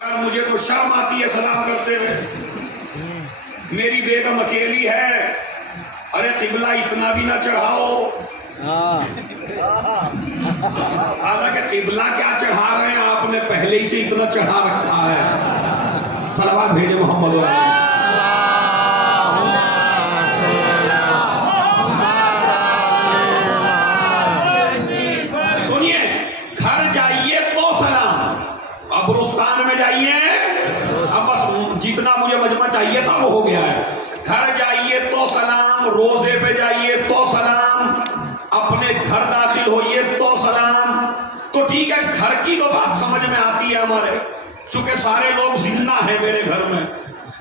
मुझे तो शर्म आती है सलाम करते हुए। मेरी बेगम अकेली है। अरे किबला इतना भी ना चढ़ाओ। हालांकि किबला क्या चढ़ा रहे हैं, आपने पहले ही से इतना चढ़ा रखा है। सलावत भेजे मोहम्मद। सुनिए, घर जाइए तो सलाम, कब्रिस्तान में जाइए अब बस जितना मुझे मजमा चाहिए था वो हो गया है। घर जाइए तो सलाम, रोजे पे जाइए तो सलाम, अपने घर दाखिल होइए तो सलाम। तो ठीक है, घर की तो बात समझ में आती है हमारे, चूंकि सारे लोग जिंदा है मेरे घर में।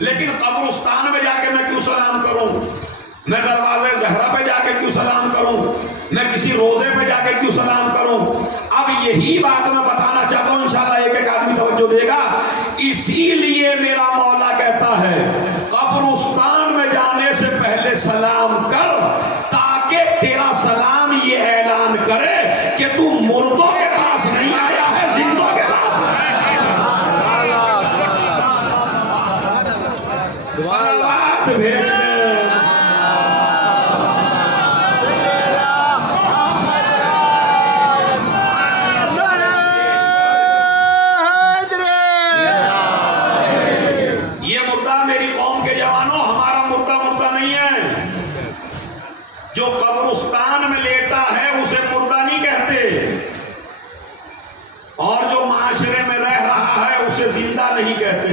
लेकिन कब्रिस्तान में जाके मैं क्यों सलाम करूं? मैं दरवाजे ज़हरा पे जाके क्यों सलाम करूं? मैं किसी रोजे पे जाके क्यों सलाम करूं? अब यही बात मैं बताना चाहता हूं, इंशाल्लाह एक एक आदमी तवज्जो देगा। इसीलिए मेरा मौला कहता है कब्रिस्तान में जाने से पहले सलाम कर, ताकि तेरा सलाम ये ऐलान करे कि तू मुर्दों के पास नहीं आया है, जिंदों के पास। सलावत भेज दे। जो कब्रिस्तान में लेटा है उसे मुर्दा नहीं कहते, और जो माशरे में रह रहा है उसे जिंदा नहीं कहते।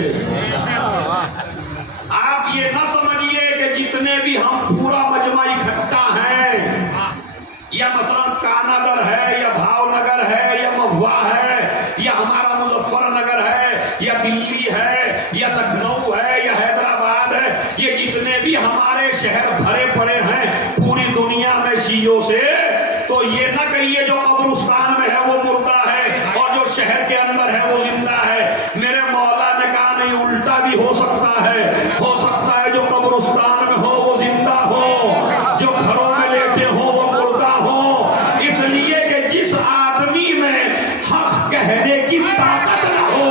आप ये न समझिए कि जितने भी हम पूरा मजमा इकट्ठा हैं, या मसलन कानागर है या भावनगर है या महुआ है या हमारा मुजफ्फरनगर है या दिल्ली है या लखनऊ है या हैदराबाद है, ये जितने भी हमारे शहर भरे पड़े हैं पूरी दुनिया में शीयों से, तो ये न कहिए जो कब्रिस्तान में है वो मुर्दा है और जो शहर के अंदर है वो जिंदा है। मेरे मौला ने कहा नहीं, उल्टा भी हो सकता है जो कब्रिस्तान में हो वो जिंदा हो, जो घरों में लेटे हो वो मुर्दा हो। इसलिए कि जिस आदमी में हक कहने की ताकत न हो,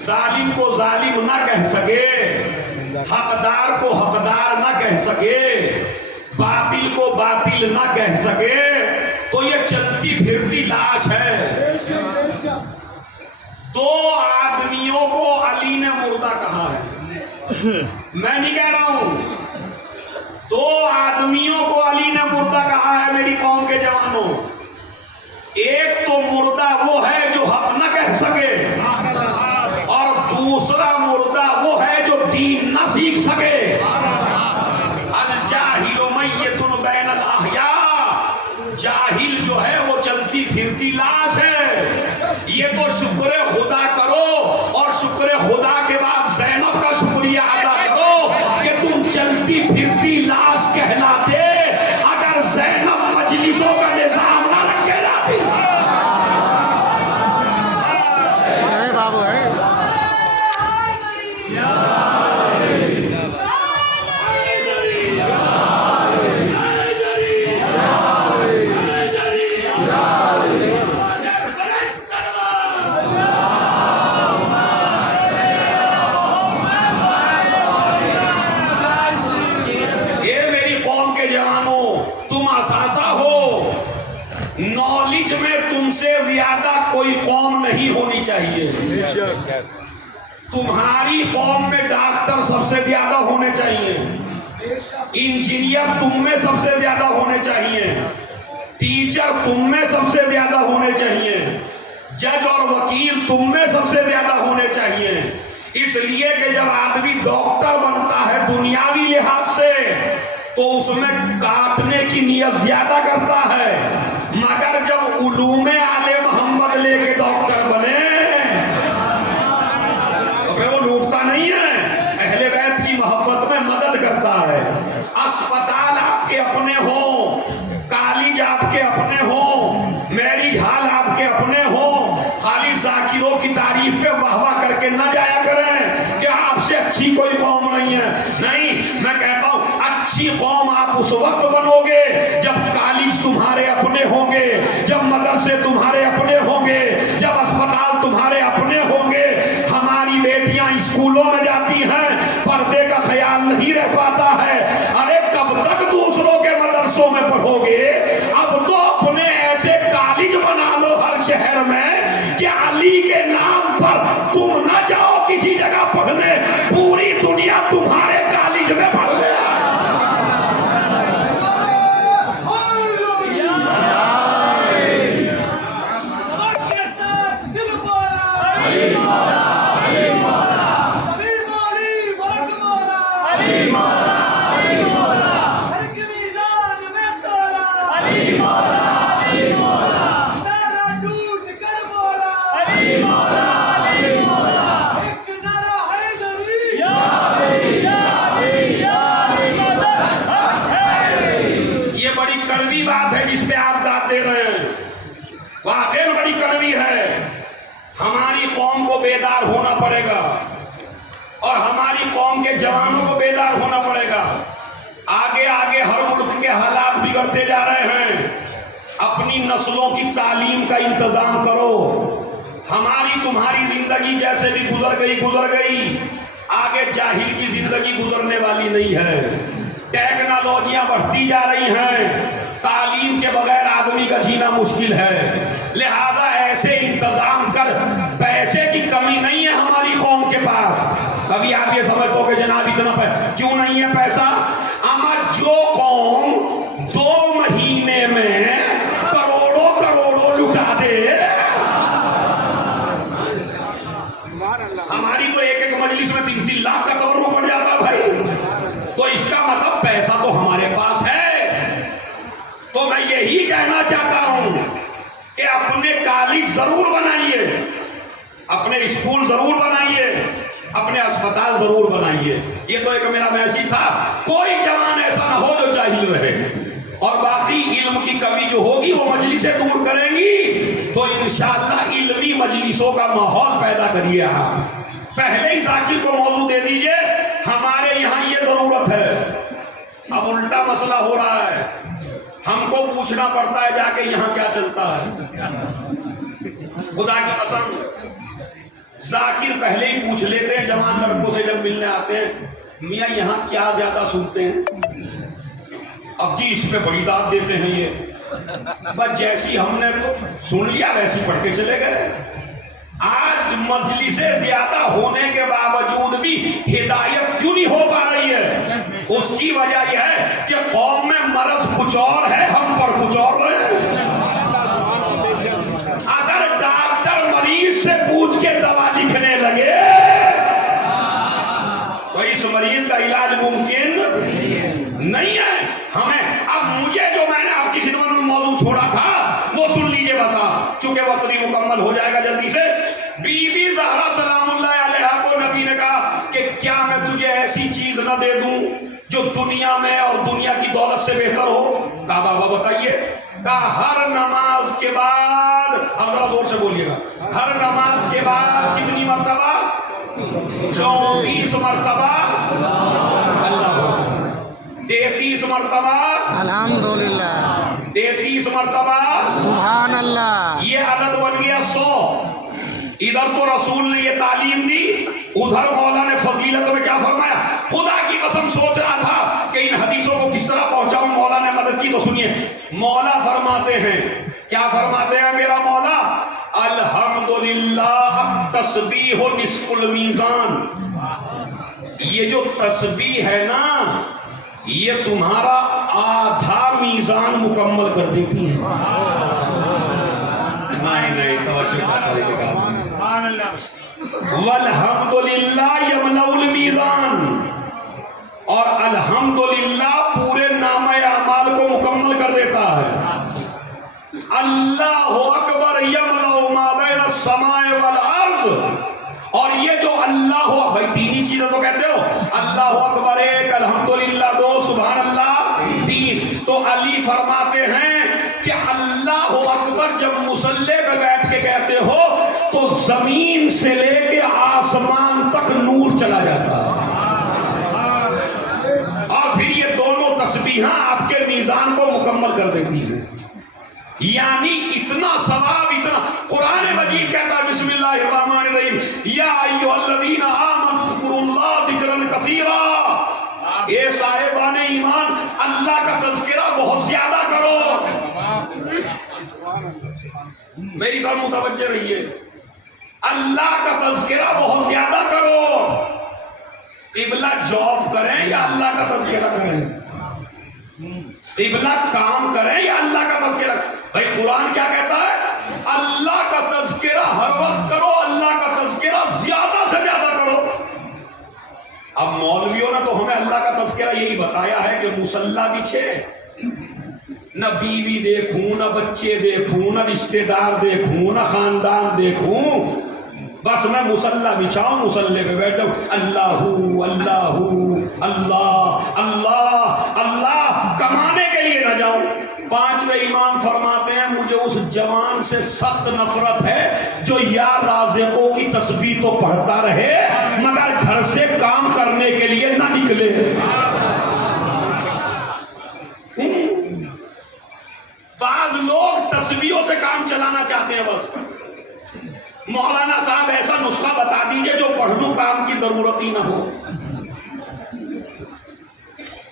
जालिम को जालिम ना कह सके, हकदार को हकदार ना कह सके, बातिल को बातिल ना कह सके, तो ये चलती फिरती लाश है। दो आदमियों को अली ने मुर्दा कहा है, मैं नहीं कह रहा हूं। दो आदमियों को अली ने मुर्दा कहा है मेरी कौम के जवानों। एक तो मुर्दा वो है जो हक न कह सके, और दूसरा मुर्दा वो है जो दीन न सीख सके। अल जाहिलु मय्यतुन बैनल अहया, जाहिल जो है वो चलती फिरती लाश है। ये तो शुक्र खुदा करो, और शुक्र खुदा के बाद ज़ैनब का शुक्रिया अदा करो कि तुम चलती फिरती लाश कहलाते। अगर ज़ैनब मजलिसों का निजाम ना रख के लाती, बाबू है नॉलेज में तुमसे ज्यादा कोई कौम नहीं होनी चाहिए। तुम्हारी कौम में डॉक्टर सबसे ज्यादा होने चाहिए, इंजीनियर तुम में सबसे ज्यादा होने चाहिए, टीचर तुम में सबसे ज्यादा होने चाहिए, जज और वकील तुम में सबसे ज्यादा होने चाहिए। इसलिए कि जब आदमी डॉक्टर बनता है दुनियावी लिहाज से, तो उसमें काटने की नियत ज्यादा करता है, मगर जब उलूमे आले मोहम्मद लेके डॉक्टर बने तो फिर वो लूटता नहीं है। अच्छी कोई कौम नहीं है। नहीं, मैं कहता हूं अच्छी कौम आप उस वक्त बनोगे जब कॉलेज तुम्हारे अपने होंगे, जब मदरसे तुम्हारे अपने होंगे, जब अस्पताल तुम्हारे अपने होंगे। हमारी बेटियां स्कूलों में जाती हैं, पर्दे का ख्याल नहीं रह पाता है। अरे कब तक दूसरों के मदरसों में पढ़ोगे? अब तो अपने ऐसे कॉलेज बना लो हर शहर में कि अली के नाम पर तुम न जाओ किसी जगह पढ़ने, पूरी दुनिया तुम्हारे कॉलेज में पढ़ने। वाकई बड़ी कड़वी है। हमारी कौम को बेदार होना पड़ेगा और हमारी कौम के जवानों को बेदार होना पड़ेगा। आगे आगे हर मुल्क के हालात बिगड़ते जा रहे हैं। अपनी नस्लों की तालीम का इंतजाम करो। हमारी तुम्हारी जिंदगी जैसे भी गुजर गई, आगे जाहिल की जिंदगी गुजरने वाली नहीं है। टेक्नोलॉजियां बढ़ती जा रही हैं, तालीम के बगैर आदमी का जीना मुश्किल है। लिहाजा ऐसे इंतजाम कर, पैसे की कमी नहीं है हमारी कौम के पास। कभी आप ये समझते हो कि जनाब इतना क्यों नहीं है पैसा? अमा जो कौम 2 महीने में करोड़ों करोड़ों लुटा दे, हमारी तो एक मजलिस में 3-3 लाख का तबर्रुक बढ़ जाता है भाई। तो इसका मतलब पैसा तो हमारे पास है। तो मैं यही कहना चाहता हूं कि अपने कॉलेज जरूर बनाइए, अपने स्कूल जरूर बनाइए, अपने अस्पताल जरूर बनाइए। ये तो एक मेरा मैसेज था। कोई जवान ऐसा ना हो जो जाहिल रहे, और बाकी इल्म की कमी जो होगी वो मजलिसें दूर करेंगी। तो इंशाअल्लाह इल्मी मजलिसों का माहौल पैदा करिए। आप पहले ही जाकिर को मौजू दे दीजिए, हमारे यहाँ ये जरूरत है। अब उल्टा मसला हो रहा है, हमको पूछना पड़ता है जाके यहाँ क्या चलता है। खुदा की कसम, जाकिर पहले ही पूछ लेते हैं जवान लड़कों से जब मिलने आते हैं, मियाँ यहाँ क्या ज्यादा सुनते हैं? अब जी इस पे बड़ी दाद देते हैं ये। बस जैसी हमने तो सुन लिया वैसी पढ़ के चले गए। आज मजलिसें ज्यादा होने के बावजूद भी हिदायत क्यों नहीं हो पा रही है? उसकी वजह यह है कि कौम में मर्ज कुछ और है, हम पर कुछ और रहे हैं। अगर डॉक्टर मरीज से पूछ के दवा लिखने लगे तो इस मरीज का इलाज मुमकिन नहीं है। हमें अब मुझे जो मैंने आपकी खिदमत में मौजूद छोड़ा था वो सुन लीजिए बस आप, चूंकि वक्त भी मुकम्मल हो जाएगा जल्दी से। बीबी ज़हरा सलामुल्लाह अलैहा को नबी ने कहा कि क्या मैं तुझे ऐसी चीज न दे दूं जो दुनिया में और दुनिया की दौलत से बेहतर हो? कहा बाबा बताइए। कहा हर नमाज के बाद, अब जरा जोर से बोलिएगा, हर नमाज के बाद कितनी मर्तबा? 34 मर्तबा अल्लाह, 33 मर्तबा अल्हम्दुलिल्लाह, 33 मर्तबा सुभान अल्लाह। ये अदद बन गया 100। इधर तो रसूल ने ये तालीम दी, उधर मौला ने फजीलत में क्या फरमाया। खुदा की कसम सोच रहा था कि इन हदीसों को किस तरह पहुंचाऊं, मौला ने मदद की। तो सुनिए, मौला फरमाते हैं, क्या फरमाते हैं मेरा मौला? अल्हम्दुलिल्लाह तस्बीह निस्फुल मीज़ान। ये जो तस्बीह है ना, ये तुम्हारा आधा मीज़ान मुकम्मल कर देती है। नहीं वल्हम्दुलिल्लाह यमलउल मीज़ान, और अल्हम्दुलिल्लाह पूरे नामे अमाल को मुकम्मल कर देता है। अल्लाहु अकबर यमलउ मा बैन समाए वल अर्ज़, और ये जो अल्लाह हो, भाई 3 ही चीजें तो कहते हो, अल्लाह अकबर 1, अल्हम्दुलिल्लाह 2, सुभान अल्लाह 3। तो अली फरमाते हैं कि अल्लाह अकबर जब मुसल्ले पे बैठ के कहते हो तो जमीन से लेके आसमान तक नूर चला जाता है। यानी इतना सवाब, इतना। कुरान मजीद कहता है बिस्मिल्लाहिर्रहमानिर्रहीम, या अय्युहल्लज़ीना आमनू ज़कुरुल्लाह ज़िक्रन कसीरा। ए साहिबाने ईमान, अल्लाह का तज़किरा बहुत ज्यादा करो। मेरी तरफ मुतवज्जे रहिए, अल्लाह का तज़किरा बहुत ज्यादा करो। किबला जॉब करें या अल्लाह का तज़किरा करें, किबला काम करें या अल्लाह का तज़किरा। भाई कुरान क्या कहता है, अल्लाह का तज़किरा हर वक्त करो, अल्लाह का तज़किरा ज्यादा से ज्यादा करो। अब मौलवियों ने तो हमें अल्लाह का तज़किरा यही बताया है कि मुसल्ला बिछे, न बीवी देखूं, न बच्चे देखूं, न रिश्तेदार देखूं, न खानदान देखूं, बस मैं मुसल्ला बिछाऊं, मुसल्ले पे बैठूं, अल्लाहू अल्लाहू अल्लाह अल्लाह अल्लाह, कमाने के लिए ना जाऊं। पांचवें इमाम फरमाते हैं, मुझे उस जवान से सख्त नफरत है जो यार राज़िकों की तस्बीह तो पढ़ता रहे मगर घर से काम करने के लिए ना निकले। बाज लोग तस्बीहों से काम चलाना चाहते हैं बस। मौलाना साहब ऐसा नुस्खा बता दीजिए जो पढ़ लूं, काम की जरूरत ही ना हो।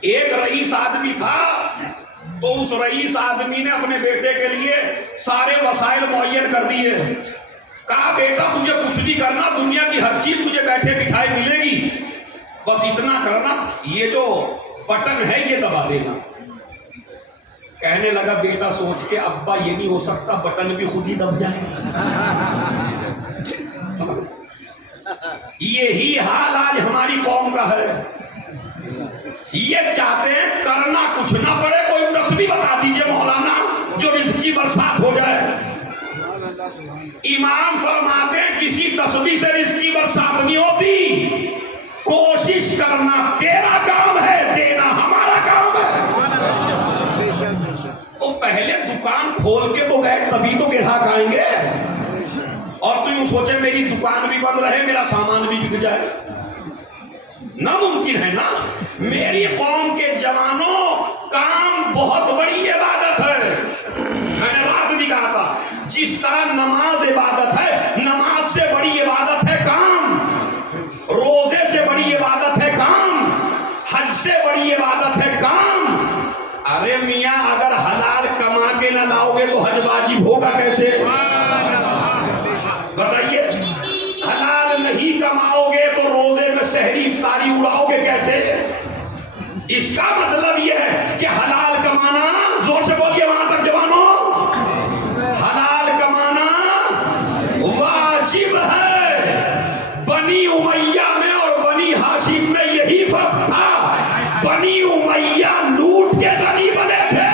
एक रईस आदमी था, तो उस रईस आदमी ने अपने बेटे के लिए सारे वसाइल मुअय्यन कर दिए। कहा बेटा तुझे कुछ नहीं करना, दुनिया की हर चीज तुझे बैठे बिठाए मिलेगी, बस इतना करना, ये जो बटन है ये दबा देना। कहने लगा बेटा सोच के, अब्बा ये नहीं हो सकता बटन भी खुद ही दब जाए। यही हाल आज हमारी कौम का है। ये चाहते हैं करना कुछ ना पड़े, कोई तस्बीह बता दीजिए मौलाना जो रिज़्क़ की बरसात हो जाए। इमाम फरमाते हैं किसी तस्बीह से रिज़्क़ की बरसात नहीं होती, कोशिश करना तेरा काम है, देना हमारा काम है। तो पहले दुकान खोल के तो बैठ, तभी तो ग्राहक आएंगे। और तो यूं सोचे मेरी दुकान भी बंद रहे, मेरा सामान भी बिक जाए, नामुमकिन है ना। मेरी कौम के जवानों, काम बहुत बड़ी इबादत है। मैंने रात भी कहा था, जिस तरह नमाज इबादत है, नमाज से बड़ी इबादत है काम, रोजे से बड़ी इबादत है काम, हज से बड़ी इबादत है काम। अरे मियाँ अगर हलाल कमा के ना लाओगे तो हज वाजिब होगा कैसे, बताइए। हलाल नहीं कमाओगे तो रोजे में सहरी इफ्तारी उड़ाओगे कैसे। इसका मतलब यह है कि हलाल कमाना, जोर से बोलिए वहां तक जवानों, हलाल कमाना वाजिब है। बनी उमैया में और बनी हाशिम में यही फर्क था, बनी उमैया लूट के गनी बने थे,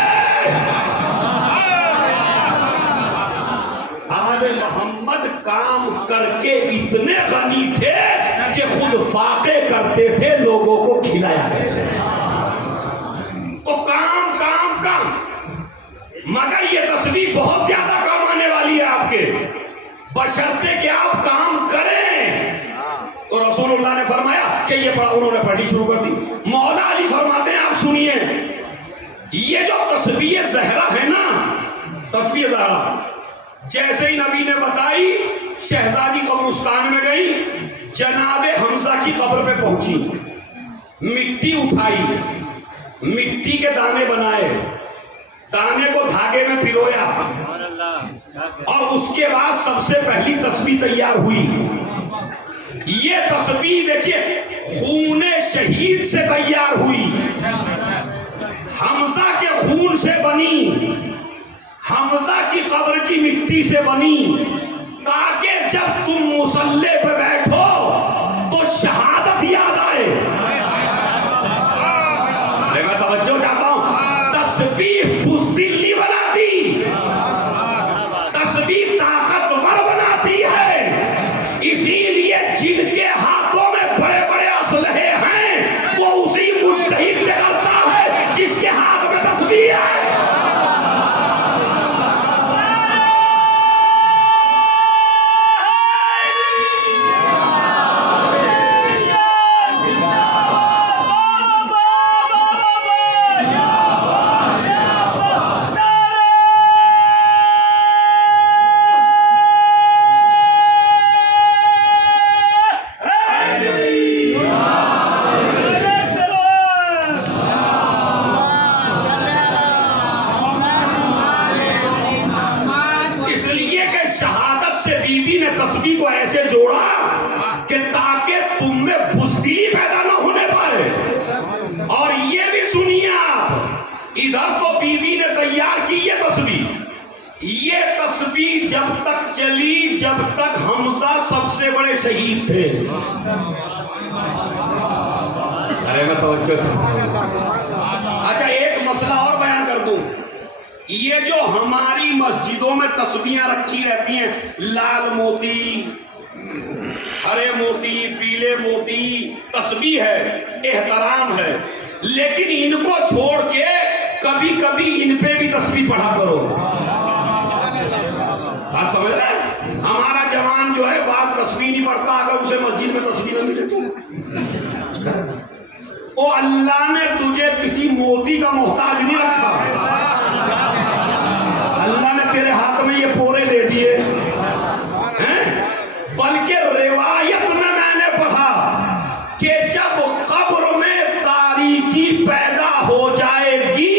मोहम्मद काम करके इतने गनी थे कि खुद फाके करते थे, लोगों को खिलाया करते थे। तो काम काम काम, मगर ये तस्बीह बहुत ज्यादा काम आने वाली है आपके, बशर्ते कि आप काम करें। तो रसूलुल्लाह ने फरमाया कि ये पढ़ा, उन्होंने पढ़नी शुरू कर दी। मौला अली फरमाते हैं, आप सुनिए, ये जो तस्बीह ज़हरा है ना, तस्बीह ज़हरा जैसे ही नबी ने बताई, शहजादी कब्रिस्तान में गई, जनाबे हमजा की कब्र पे पहुंची, मिट्टी उठाई, मिट्टी के दाने बनाए, दाने को धागे में पिरोया, और उसके बाद सबसे पहली तस्बीह तैयार हुई। ये तस्बीह देखिए खूने शहीद से तैयार हुई, हमजा के खून से बनी, हमजा की कब्र की मिट्टी से बनी, ताकि जब तुम मुसल्ले पे बैठो तो शहादत याद आए। मैं तवज्जो चाहता हूं, तस्बीह बुज़दिल नहीं बनाती, तस्बीह ताकतवर बनाती है। इसीलिए जिनके हाथों में बड़े बड़े असलहे हैं, वो उसी मुज्तहिद से डरता है जिसके हाथ में तस्बीह है। जब तक चली जब तक हमजा सबसे बड़े शहीद थे। अरे मैं तवज्जो चाहता हूं। अच्छा एक मसला और बयान कर दूं, ये जो हमारी मस्जिदों में तस्बीहें रखी रहती हैं, लाल मोती, हरे मोती, पीले मोती, तस्बीह है, एहतराम है, लेकिन इनको छोड़ के कभी कभी इन पे भी तस्बीह पढ़ा करो। बात समझ रहे हैं? हमारा जवान जो है बात तस्बीह नहीं पढ़ता, अगर उसे मस्जिद में तस्बीह नहीं मिले तो ओ अल्लाह ने तुझे किसी मोती का मोहताज नहीं रखा। अल्लाह ने तेरे हाथ में ये पोरे दे दिए हैं, बल्कि रिवायत में मैंने पढ़ा कि जब कब्र में तारीकी पैदा हो जाएगी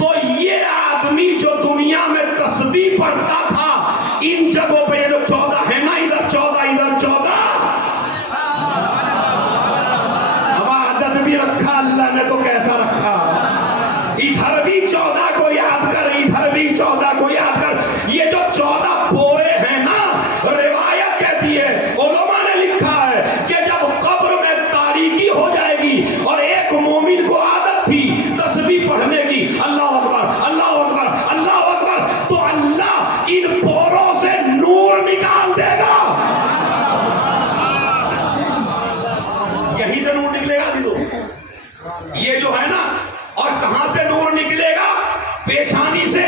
तो ये आदमी जो दुनिया में तस्बीह पढ़ता था, इन जगहों पे ये जो 14 है ना, इधर 14 इधर 14, अब आदत भी रखा अल्लाह ने तो कैसा रखा, इधर भी 14 को याद कर, इधर भी 14 को याद कर। ये जो 14 पोरे हैं ना, रिवायत कहती है, उलमा ने लिखा है कि जब कब्र में तारीकी हो जाएगी और एक मोमिन को आदत थी तस्बीह पढ़ने की, अल्लाह अकबर अल्लाह अकबर अल्लाह अकबर, तो अल्लाह इन पोरों से नूर निकाल देगा। यहीं से नूर निकलेगा दीदो, ये जो है ना। और कहां से नूर निकलेगा? पेशानी से।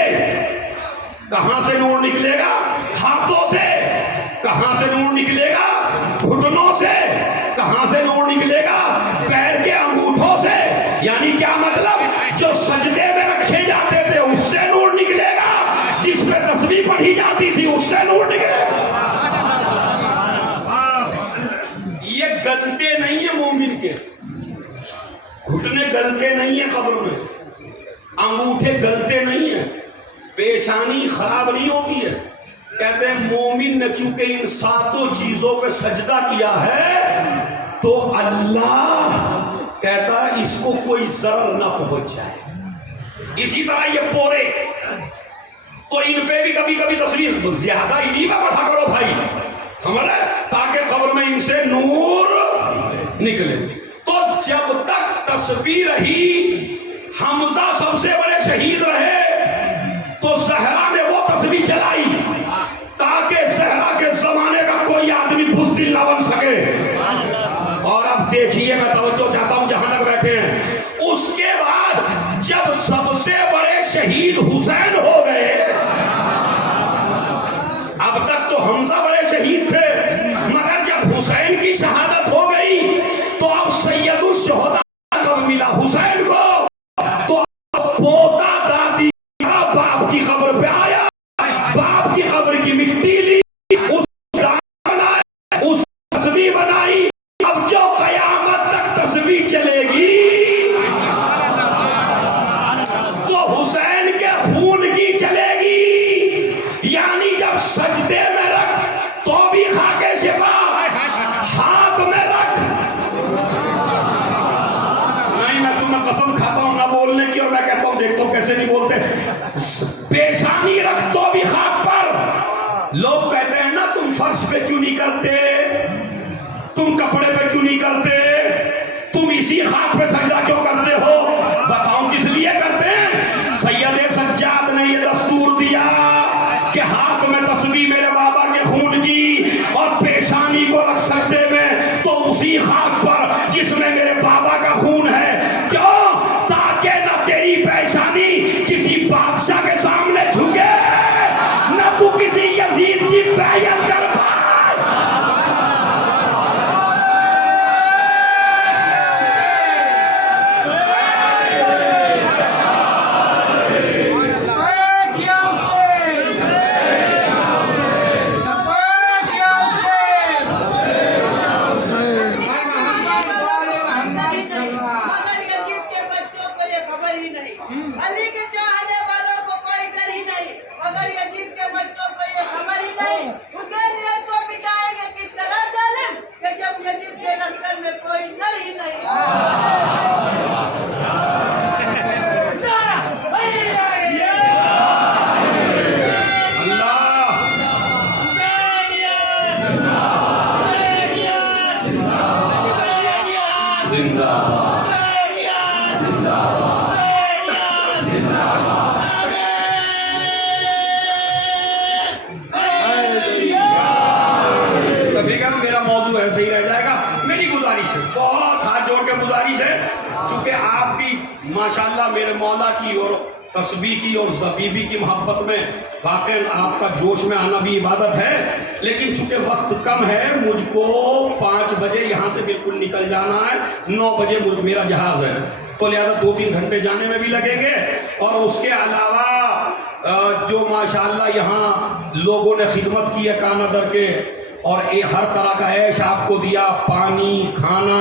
कहां से नूर निकलेगा? हाथों से। कहां से नूर निकलेगा? घुटनों से। कहां से नूर निकलेगा? पैर के अंगूठों से। यानी क्या मतलब? जो सजदे में रखे जाते थे उससे नूर निकलेगा, जिस पे तस्बीह पढ़ी जाती थी उससे नूर निकलेगा। ये गलते नहीं है मोमिन के, घुटने गलते नहीं है कब्र में, अंगूठे गलते नहीं है, पेशानी खराब नहीं होती है। कहते हैं मोमिन ने चूंकि इन 7 चीजों पे सजदा किया है तो अल्लाह कहता है इसको कोई जरर ना पहुंच जाए। इसी तरह ये पोरे, तो इन पे भी कभी कभी तस्वीर ज्यादा इन्हीं में पढ़ा करो भाई, समझ रहे, ताकि कब्र में इनसे नूर निकले। तो जब तक तस्बीह रही, हमजा सबसे बड़े शहीद रहे, तो ज़हरा ने वो तस्बीह चलाई ताकि ज़हरा के जमाने का कोई आदमी बुज़दिल ना बन सके। और अब देखिए, मैं तवज्जो चाहता हूं जहां तक बैठे हैं, उसके बाद जब सबसे बड़े शहीद हुसैन हो गए, अब तक तो हमजा बड़े शहीद थे, मगर जब हुसैन की शहादत हो गई तो अब सैयदुल शुहदा कब मिला हुसैन को, तो अब पोता दादी बाप की कब्र पे आया, बाप की कब्र की मिट्टी ली, उस बनाया, उस तस्बीह बनाई। अब जो कयामत तक तस्बीह चलेगी वो हुसैन के खून की चलेगी। यानी जब सजदे में रख तो भी खाके शिफा, हाथ में रख, नहीं मैं तुम्हें कसम खाता हूं ना बोलने की, और मैं कहता हूं देखता हूं कैसे नहीं बोलते, पेशानी रख तो भी खाक पर। लोग कहते हैं ना तुम फर्श पे क्यों नहीं करते, तुम कपड़े पे क्यों नहीं करते, तुम इसी खाक पे सजदा क्यों करते हो? बताओ किस लिए करते हैं। सैयद सज्जाद ने ये दस्तूर दिया कि हाथ में तस्बीह मेरे बाबा के खून की और पेशानी को रख सकते में, तो उसी खाक पर जिसमें मेरे बाबा का खून है। क्यों? ताकि न तेरी पेशानी किसी बादशाह के सामने झुके, न तू किसी यजीद की बैयत कर पाए। अली के चाहने वालों को कोई डर ही नहीं, मगर यजीद के बच्चों को ये खबर ही नहीं। हुसैन को मिटाएंगे किस तरह जालिम कि जब यजीद के लश्कर में कोई डर ही नहीं। अल्लाह जिंदाबाद जिंदाबाद जिंदाबाद। तो बेगम मेरा मौजू ऐसे ही रह जाएगा। मेरी गुजारिश है, बहुत हाथ जोड़ के गुजारिश है, चूंकि आप भी माशाल्लाह मेरे मौला की और तस्बीह की और ज़बीबी की मोहब्बत में वाकई आपका जोश में आना भी इबादत है, लेकिन चूंकि वक्त कम है, मुझको 5 बजे यहाँ से बिल्कुल निकल जाना है, 9 बजे मेरा जहाज़ है, तो लिहाजा 2-3 घंटे जाने में भी लगेंगे। और उसके अलावा जो माशाल्लाह यहाँ लोगों ने खिदमत की है काना दर के, और हर तरह का ऐश आपको दिया, पानी खाना,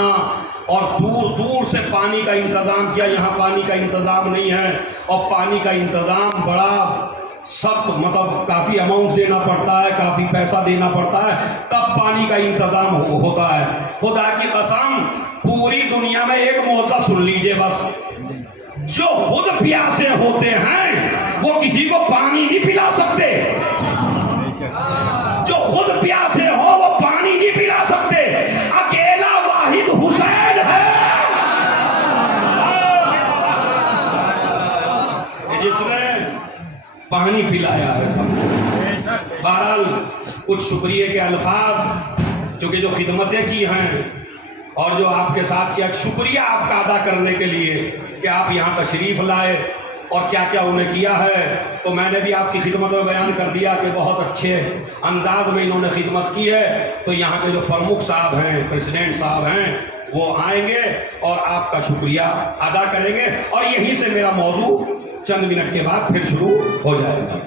और दूर दूर से पानी का इंतज़ाम किया। यहाँ पानी का इंतज़ाम नहीं है, और पानी का इंतज़ाम बड़ा सख्त, मतलब काफ़ी अमाउंट देना पड़ता है, काफ़ी पैसा देना पड़ता है, तब पानी का इंतज़ाम होता है। खुदा की कसम, पूरी दुनिया में एक मौज़ा सुन लीजिए बस, जो खुद प्यासे होते हैं वो किसी को पानी नहीं पिला सकते। जो खुद प्यासे हो वो पानी नहीं पिला सकते। अकेला वाहिद हुसैन है जिसने पानी पिलाया है सब। बहरहाल कुछ शुक्रिया के अल्फाज, क्योंकि जो खिदमतें की हैं और जो आपके साथ किया, शुक्रिया आपका अदा करने के लिए कि आप यहाँ तशरीफ़ लाए और क्या क्या उन्हें किया है। तो मैंने भी आपकी खिदमत में बयान कर दिया कि बहुत अच्छे अंदाज में इन्होंने खिदमत की है। तो यहाँ के जो प्रमुख साहब हैं, प्रेसिडेंट साहब हैं, वो आएंगे और आपका शुक्रिया अदा करेंगे, और यहीं से मेरा मौजू चंद मिनट के बाद फिर शुरू हो जाएगा।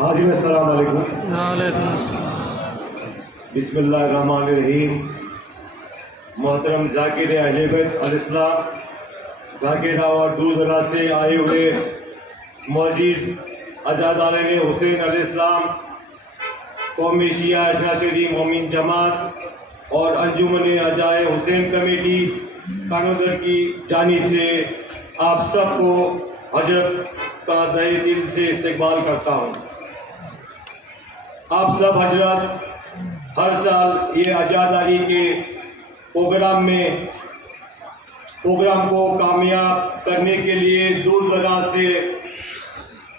हाजिर अस्सलाम वालेकुम। बिस्मिल्लाहिर्रहमानिर्रहीम। मोहतरम ज़ाकिर अहले बैत अलैहिस्सलाम, ज़ाकिर और दूर दराज से आए हुए मौजूद अज़ादारान हुसैन अलैहिस्सलाम, कौमी शिया अशनाशरी मोमिन जमात और अंजुमन अजाए हुसैन कमेटी कानोदर की जानिब से आप सबको हजरत का तहे दिल से इस्तकबाल करता हूँ। आप सब हजरत हर साल ये अजादारी के प्रोग्राम को कामयाब करने के लिए दूर दराज से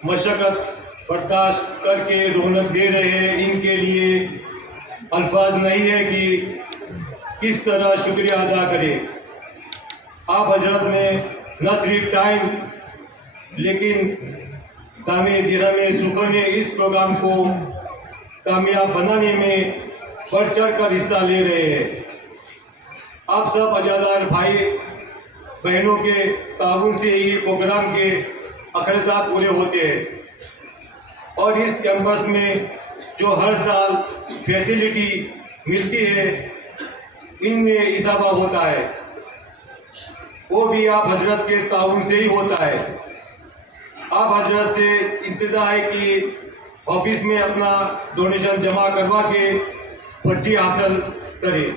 मशक्क़त बर्दाश्त करके रौनक दे रहे हैं। इनके लिए अल्फाज नहीं है कि किस तरह शुक्रिया अदा करें। आप हजरत ने न सिर्फ टाइम लेकिन दामे दिरहम शुक्र ने इस प्रोग्राम को कामयाब बनाने में बढ़ चढ़ कर हिस्सा ले रहे हैं। आप सब अजादार भाई बहनों के ताउन से ही प्रोग्राम के अखराजात पूरे होते हैं, और इस कैंपस में जो हर साल फैसिलिटी मिलती है इनमें इजाफा होता है, वो भी आप हजरत के ताउन से ही होता है। आप हजरत से इंतज़ार है कि ऑफिस में अपना डोनेशन जमा करवा के पर्ची हासिल करें,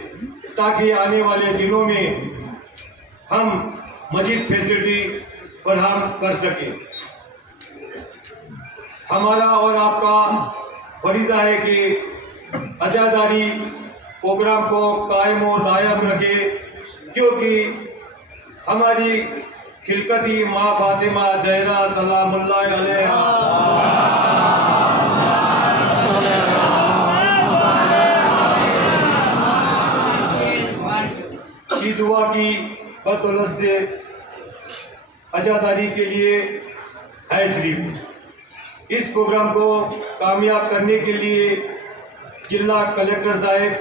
ताकि आने वाले दिनों में हम मजीद फैसिलिटी फराहम कर सकें। हमारा और आपका फरीज़ा है कि अजादारी प्रोग्राम को कायम और दायम रखे, क्योंकि हमारी खिलकती माँ फातिमा ज़हरा सलामुल्लाह अलैहा की दुआ की बदौलत से अजादारी के लिए है शरीफ। इस प्रोग्राम को कामयाब करने के लिए जिला कलेक्टर साहब,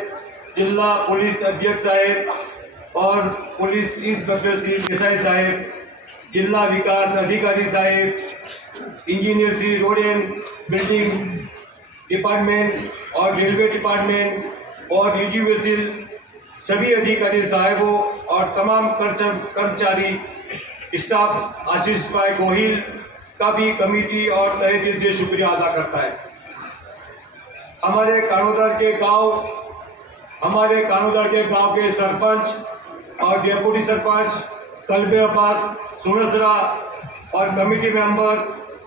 जिला पुलिस अध्यक्ष साहब और पुलिस इंस्पेक्टर श्री देसाई साहब जिला विकास अधिकारी साहेब, engineer Shri road and building department और रेलवे डिपार्टमेंट और यूनिवर्सल सभी अधिकारी साहबों और तमाम कर्मचारी स्टाफ आशीष भाई गोहिल का भी कमेटी और तहे दिल से शुक्रिया अदा करता है। हमारे कानोदर के गांव के सरपंच और डेप्यूटी सरपंच कल्बे अब्बास, सुनसरा और कमेटी मेंबर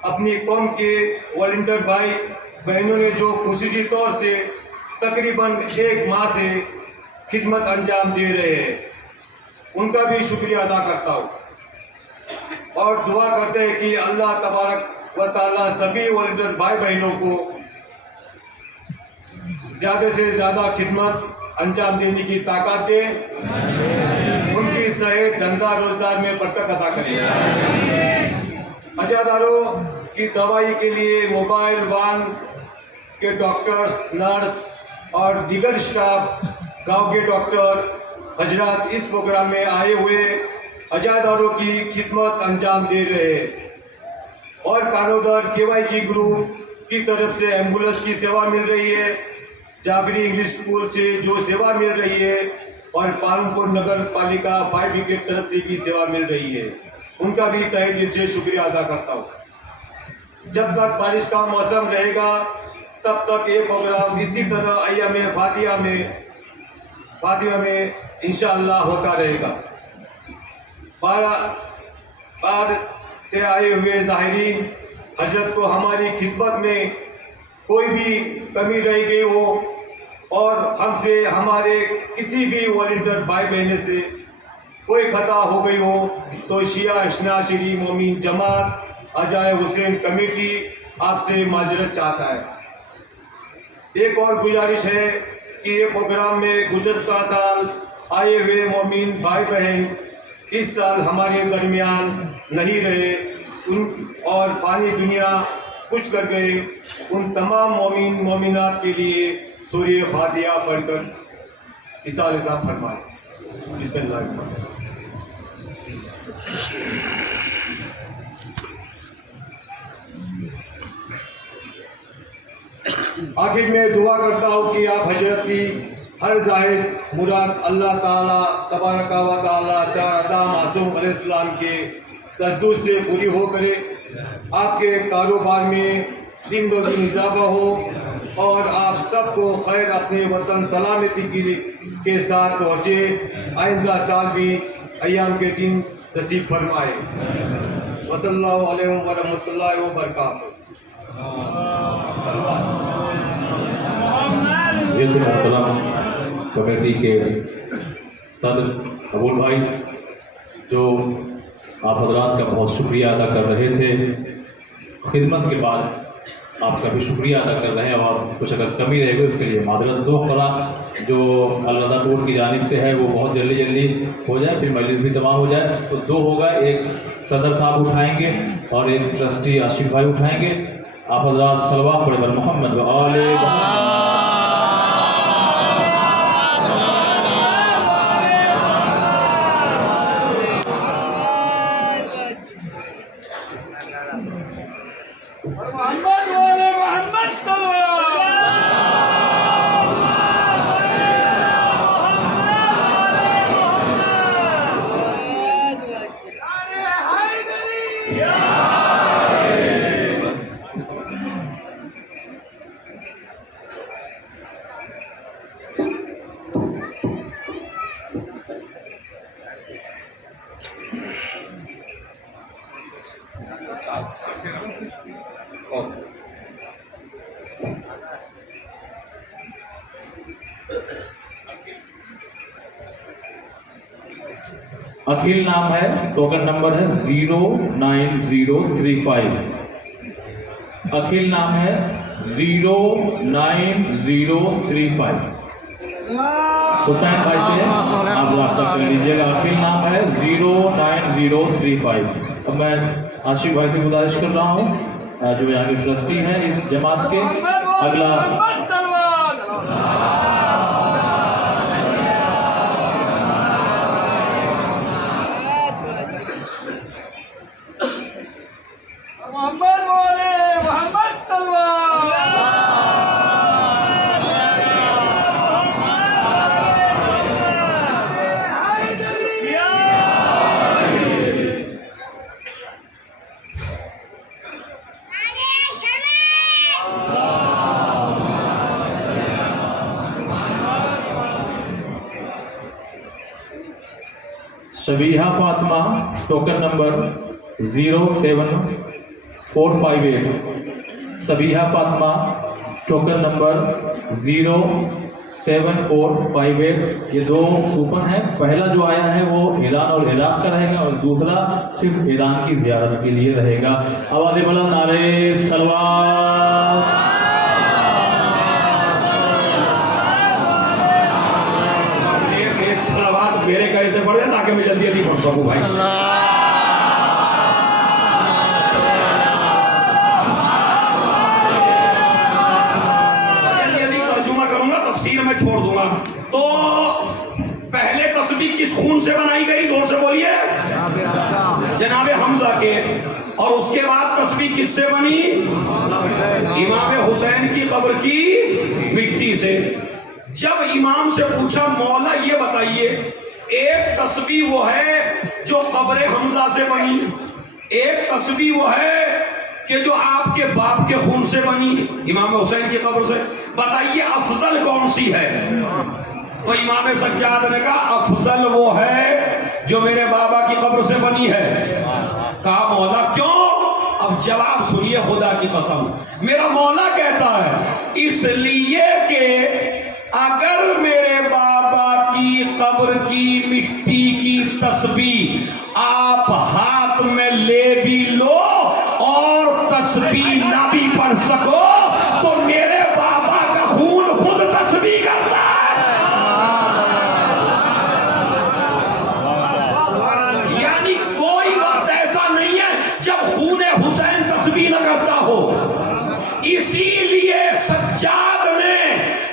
अपनी कौम के वॉलंटियर भाई बहनों ने जो खुसूसी तौर से तकरीबन 1 माह से खिदमत अंजाम दे रहे हैं, उनका भी शुक्रिया अदा करता हूँ और दुआ करते हैं कि अल्लाह तबारक व ताला सभी वॉलंटियर भाई बहनों को ज़्यादा से ज़्यादा खिदमत अंजाम देने की ताकत दे, उनकी सेहत धंधा रोजगार में बरकत अदा करे। अजादारों की दवाई के लिए मोबाइल वाहन के डॉक्टर्स, नर्स और दीगर स्टाफ, गांव के डॉक्टर हजरात इस प्रोग्राम में आए हुए अजादारों की खिदमत अंजाम दे रहे हैं और कानोदर KYG ग्रुप की तरफ से एम्बुलेंस की सेवा मिल रही है, जाफरी इंग्लिश स्कूल से जो सेवा मिल रही है और पालमपुर नगर पालिका फायर ब्रिगेड तरफ से भी सेवा मिल रही है, उनका भी तहे दिल से शुक्रिया अदा करता हूँ। जब तक बारिश का मौसम रहेगा तब तक ये प्रोग्राम इसी तरह अय्याम फातिमा में इंशाअल्लाह होता रहेगा। बार से आए हुए ज़ाहिरीन हजरत को हमारी खिदमत में कोई भी कमी रह गई हो और हमसे हमारे किसी भी वॉलंटियर भाई बहने से कोई खता हो गई हो तो शिया इस्ना शरी मोमिन जमात अजाय हुसैन कमेटी आपसे माजरत चाहता है। एक और गुजारिश है कि ये प्रोग्राम में गुज़श्ता साल आए हुए मोमिन भाई बहन इस साल हमारे दरमियान नहीं रहे और फानी दुनिया कुछ कर गए, उन तमाम मोमिन मोमिनात के लिए सूरह फातिहा पढ़कर इसाल फरमाएं। बिस्मिल्लाह। आखिर में दुआ करता हूँ कि आप हजरत की हर जायज़ मुराद अल्लाह ताला तबारका व ताला चार अदा मासूम अलैहिस्सलाम के तसद्दुर से पूरी हो करे, आपके कारोबार में दिन ब दिन इजाफा हो और आप सबको खैर अपने वतन सलामती के साथ पहुँचे, आइंदा साल भी अय्याम के दिन नसीब फरमाए। वसल्लल्लाहु अलैहि व रहमतुल्लाहि व बरकातहू। ये थे मोहतरम कमेटी के सदर अबुल भाई, जो आप हजरात का बहुत शुक्रिया अदा कर रहे थे। खिदमत के बाद आपका भी शुक्रिया अदा कर रहे हैं और कुछ अगर कमी रहेगी उसके लिए मादरत दो करा जो अल्लाह टूर की जानिब से है वो बहुत जल्दी हो जाए, फिर मजलिस भी तमाम हो जाए। तो 2 होगा, एक सदर साहब उठाएंगे और एक ट्रस्टी आशिफ भाई उठाएंगे। आप हजरात सलवात पढ़े बर मोहम्मद व आले अखिल नाम है, टोकन नंबर है 09035। अखिल नाम है 09035। हुसैन भाई से आप रब्ता कर लीजिएगा। अखिल नाम है 09035। अब मैं आशिफ भाई से गुजारिश कर रहा हूँ जो यहाँ के ट्रस्टी हैं इस जमात के, अगला मोहम्मद बोले मोहम्मद सल्लल्लाहु Shabiha Fatima token number 07458। Shabiha Fatima token number 07458। ये दो कूपन है, पहला जो आया है वो ऐलान और इलाक का रहेगा और दूसरा सिर्फ ऐलान की ज़ियारत के लिए रहेगा। आवाज़ बुलंद नारे सलवात। एक सलावत मेरे कैसे पढ़ जाए ताकि मैं जल्दी जल्दी पढ़ सकूं भाई। जल्दी जल्दी तर्जुमा करूंगा, तफसीर में छोड़ दूंगा। तो पहले तस्बीह किस खून से बनाई गई, जोर से बोलिए। जनाब हमजा के। और उसके बाद तस्बीह किससे बनी? इमाम हुसैन की कब्र की मिट्टी से। जब इमाम से पूछा मौला ये बताइए, एक तस्बीह वो है जो कब्र हमजा से बनी, एक तस्बीह वो है कि जो आपके बाप के खून से बनी, इमाम हुसैन की कब्र से। बताइए अफजल कौन सी है? तो इमाम सज्जाद ने कहा अफजल वो है जो मेरे बाबा की कब्र से बनी है। कहा मौला क्यों? अब जवाब सुनिए, खुदा की कसम। मेरा मौला कहता है इसलिए कि अगर मेरे बाबा की कब्र की मिट्टी की तस्बीह आप हाथ में ले भी लो और तस्बीह ना भी पढ़ सको तो मेरे बाबा का खून खुद तस्बीह करता है। यानी कोई वक्त ऐसा नहीं है जब खून हुसैन तस्बीह न करता हो। इसीलिए सज्जाद ने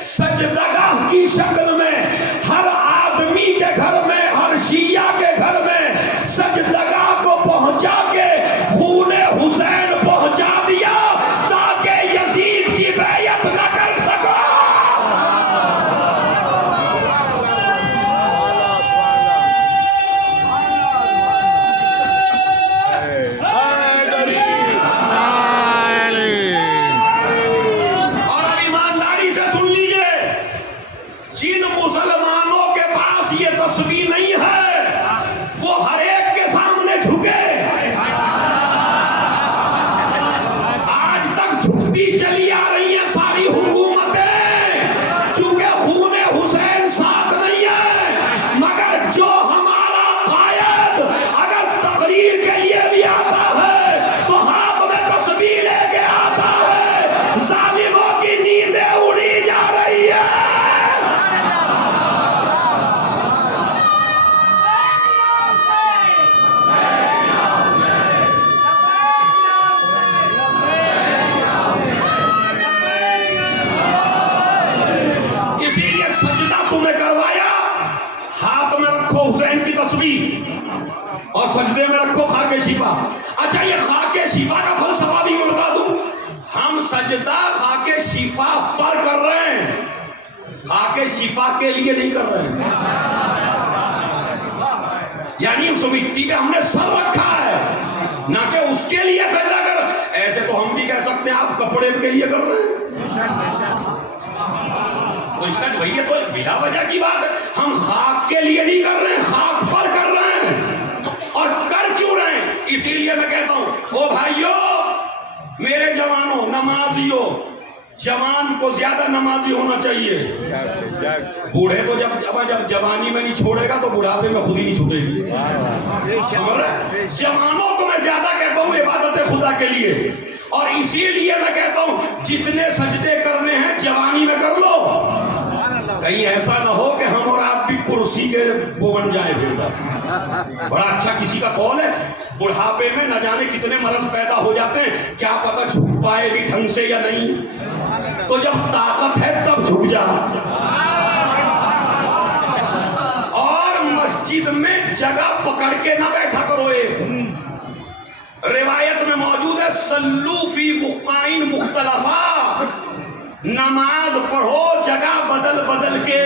सजदगाह की शक्ल में हर आदमी के घर में, हर शिया के घर में सजदगाह को पहुंचा के खून हुसैन पहुंचा दिया ताकि यजीद की बैयत न कर सको। जिन मुसलमानों के पास ये तस्बीह नहीं है वो हर एक के सामने झुके। आज तक झुकती चली आ रही है सारी हुकूमतें, चूंकि खून हुसैन साथ नहीं है। मगर जो हमारा कायद अगर तकरीर के लिए भी आता है तो हाथ में तस्बीह लेके आता है। जालिमों की नींदें उड़ी जा रही है। इसीलिए सजदा तुम्हें करवाया, हाथ में रखो हुसैन की तस्बीह और सजदे में रखो खाके शिफा। अच्छा ये खाके शिफा का फलसफा भी मैं बता दूं। हम सजदा खाके शिफा पर कर रहे हैं, खाके शिफा के लिए नहीं कर रहे हैं। यानी उस मिट्टी पे हमने सर रखा है ना कि उसके लिए सजदा कर। ऐसे तो हम भी कह सकते हैं आप कपड़े के लिए कर रहे हैं, तो इसका भैया तो बिला वजह की बात है। हम खाक के लिए नहीं कर रहे हैं, खाक पर कर रहे हैं। और कर क्यों रहे हैं? इसीलिए मैं कहता हूं ओ भाइयों, मेरे जवानों, नमाजियों, जवान को ज्यादा नमाजी होना चाहिए। बूढ़े तो जब जवानी में नहीं छोड़ेगा तो बुढ़ापे में खुद ही नहीं छूटेगी। जवानों को मैं ज्यादा कहता हूँ इबादत खुदा के लिए। और इसीलिए मैं कहता हूँ जितने सजदे करने हैं जवानी में कर लो, कहीं ऐसा ना हो कि हम और आप भी कुर्सी के वो बन जाए। फिर बड़ा अच्छा किसी का कौल है, बुढ़ापे में न जाने कितने मरज पैदा हो जाते हैं, क्या पता झुक पाए भी ढंग से या नहीं। तो जब ताकत है तब झुक जा। और मस्जिद में जगह पकड़ के ना बैठा करो। एक रिवायत में मौजूद है सल्लू फी बुक़ाइन मुख्तलफा, नमाज पढ़ो जगह बदल बदल के,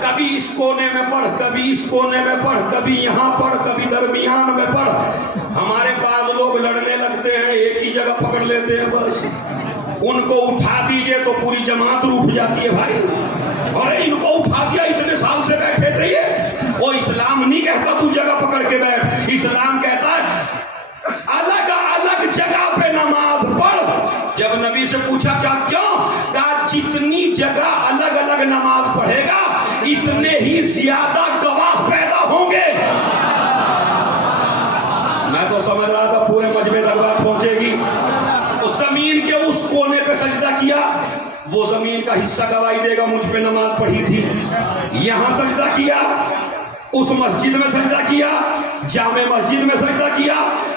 कभी इस कोने में पढ़, कभी इस कोने में पढ़, कभी यहाँ पढ़, कभी दरमियान में पढ़। हमारे पास लोग लड़ने लगते हैं, एक ही जगह पकड़ लेते हैं बस। उनको उठा दीजिए तो पूरी जमात उठ जाती है भाई। अरे इनको उठा दिया, इतने साल से बैठे थे ये। वो इस्लाम नहीं कहता तू जगह पकड़ के बैठ, इस्लाम कहता है अलग अलग जगह पे नमाज पढ़। जब नबी से पूछा क्या क्यों, कहा जितनी जगह अलग अलग नमाज पढ़ेगा इतने ही ज्यादा गवाह पैदा होंगे। मैं तो समझ रहा था पूरे मजमे तक बात पहुंचेगी। तो जमीन के उस कोने पे सजदा किया, वो जमीन का हिस्सा गवाही देगा मुझ पे नमाज पढ़ी थी। यहां सजदा किया, उस मस्जिद में सजदा किया, जामे मस्जिद में सजदा किया,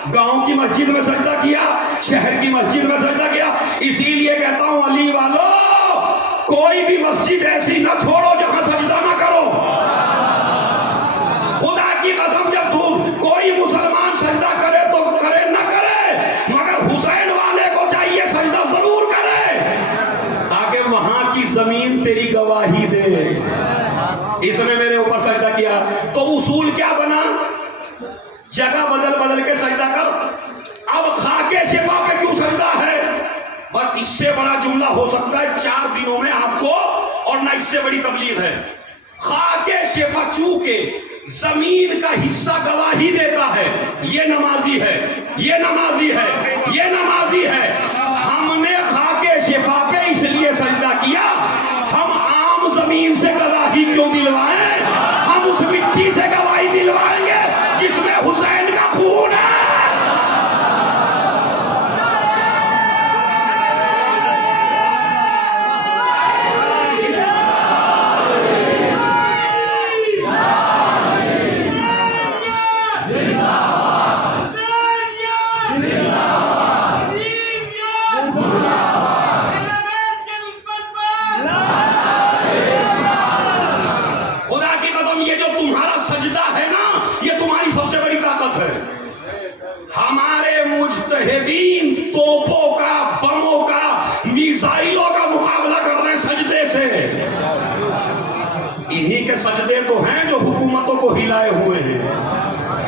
गांव की मस्जिद में सजदा किया, शहर की मस्जिद में सजदा किया। इसीलिए कहता हूं अली वालों, कोई भी मस्जिद ऐसी ना छोड़ो जहां सजदा ना करो। खुदा की कसम, जब कोई मुसलमान सजदा करे तो करे ना करे, मगर हुसैन वाले को चाहिए सजदा जरूर करे, ताकि वहां की जमीन तेरी गवाही दे। इसने मेरे ऊपर सजदा किया, तो उसूल क्या बना, जगह बदल बदल के सजदा कर। अब खाके शिफा पे क्यों सजदा है, बस इससे बड़ा जुमला हो सकता है 4 दिनों में आपको, और ना इससे बड़ी तबलीग है। खाके शिफा चूके जमीन का हिस्सा गवाही देता है, ये नमाजी है, ये नमाजी है, ये नमाजी है। हमने खाके शिफा पे इसलिए सजदा किया, हम आम जमीन से गवाही क्यों दिलवाएं, हम उस मिट्टी से गवाही दिलवाएंगे जिसमें हुसैन का खून है। खुदा की कसम, ये जो तुम्हारा सजदा है ना, ये तुम्हारी सबसे बड़ी ताकत है। हमारे मुज्तहिदीन तोपों का, बमों का, मिसाइलों का मुकाबला कर रहे हैं सजदे से। इन्हीं के सजदे तो हैं जो हुकूमतों को हिलाए हुए हैं,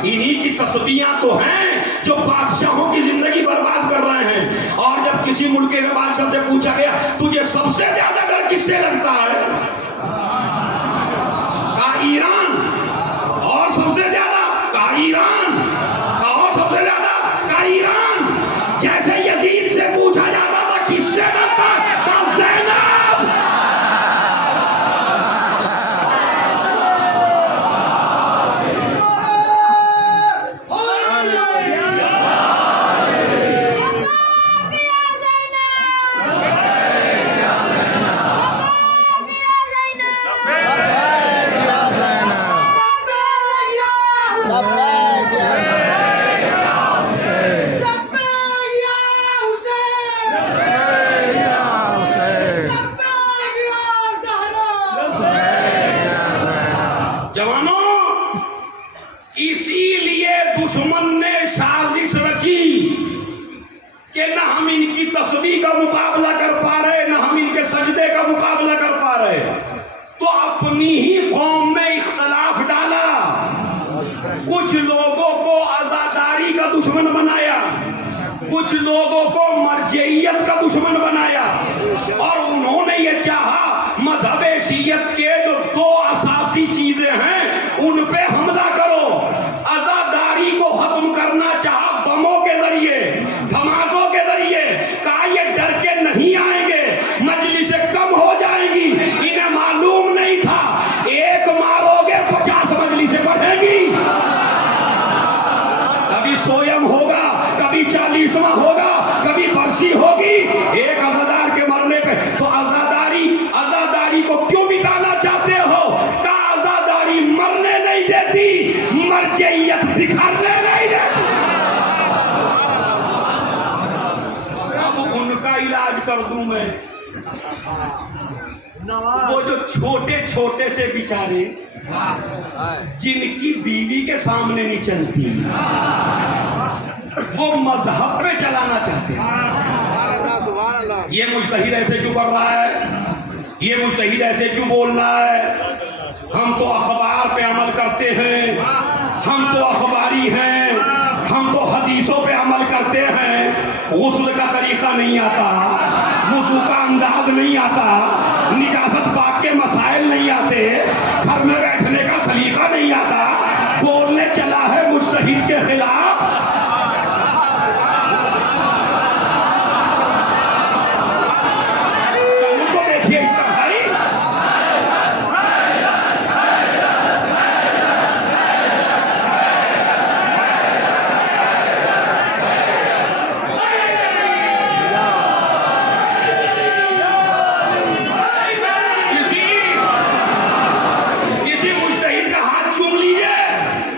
इन्हीं की तस्बीहां तो हैं जो बादशाहों की जिंदगी बर्बाद कर रहे हैं। और जब किसी मुल्क के बादशाह से पूछा गया तुझे सबसे ज्यादा डर किससे लगता है, कहा ईरान। और सबसे ज्यादा, कहा ईरान। और सबसे ज्यादा, कहा ईरान। जैसे यजीद से पूछा जाता था किससे डरता, कहा ज़ैनब। जवानों, इसीलिए दुश्मन ने साजिश रची कि न हम इनकी तस्बीह का मुकाबला कर पा रहे, न हम इनके सजदे का मुकाबला कर पा रहे, तो अपनी ही कौम में इख्तलाफ डाला। कुछ लोगों को आजादारी का दुश्मन बनाया, कुछ लोगों को मर्जियत का दुश्मन बनाया, और उन्होंने ये चाहा मजहब शियत के जो 2 असासी चीजें हैं उन पे हमला करो। आजादारी को खत्म करना चाहा बमों के जरिए, धमाकों के जरिए। कहा ये डर के नहीं आएंगे, मजलिसें कम हो जाएंगी। इन्हें मालूम नहीं था एक मारोगे 50 मजलिसें बढ़ेगी। कभी सोयम होगा, कभी 40वां होगा, कभी बरसी होगी। एक आजादार के मरने पे तो आजादारी को क्यों मिटाना चाहते हो? का आजादारी मरने नहीं देती, मर्जियत दिखाने नहीं देती। अब उनका इलाज कर दूं मैं। वो जो छोटे छोटे से बेचारे जिनकी बीवी के सामने नहीं चलती, वो मजहब पे चलाना चाहते हैं। सुभान अल्लाह। ये मुजतहिद ऐसे क्यों कर रहा है, ये मुजतहिद ऐसे क्यों बोल रहा है? हम तो अखबार पे अमल करते हैं, हम तो अखबारी हैं, हम तो हदीसों पे अमल करते हैं। गुस्ल का तरीका नहीं आता, वुज़ू का अंदाज नहीं आता, निजासत पाक के मसाइल नहीं आते, घर में बैठने का सलीका नहीं आता, बोलने चला है मुजतहिद के खिलाफ। सबको देखिए इसका भाई। किसी मुजतहिद का हाथ चूम लीजिए,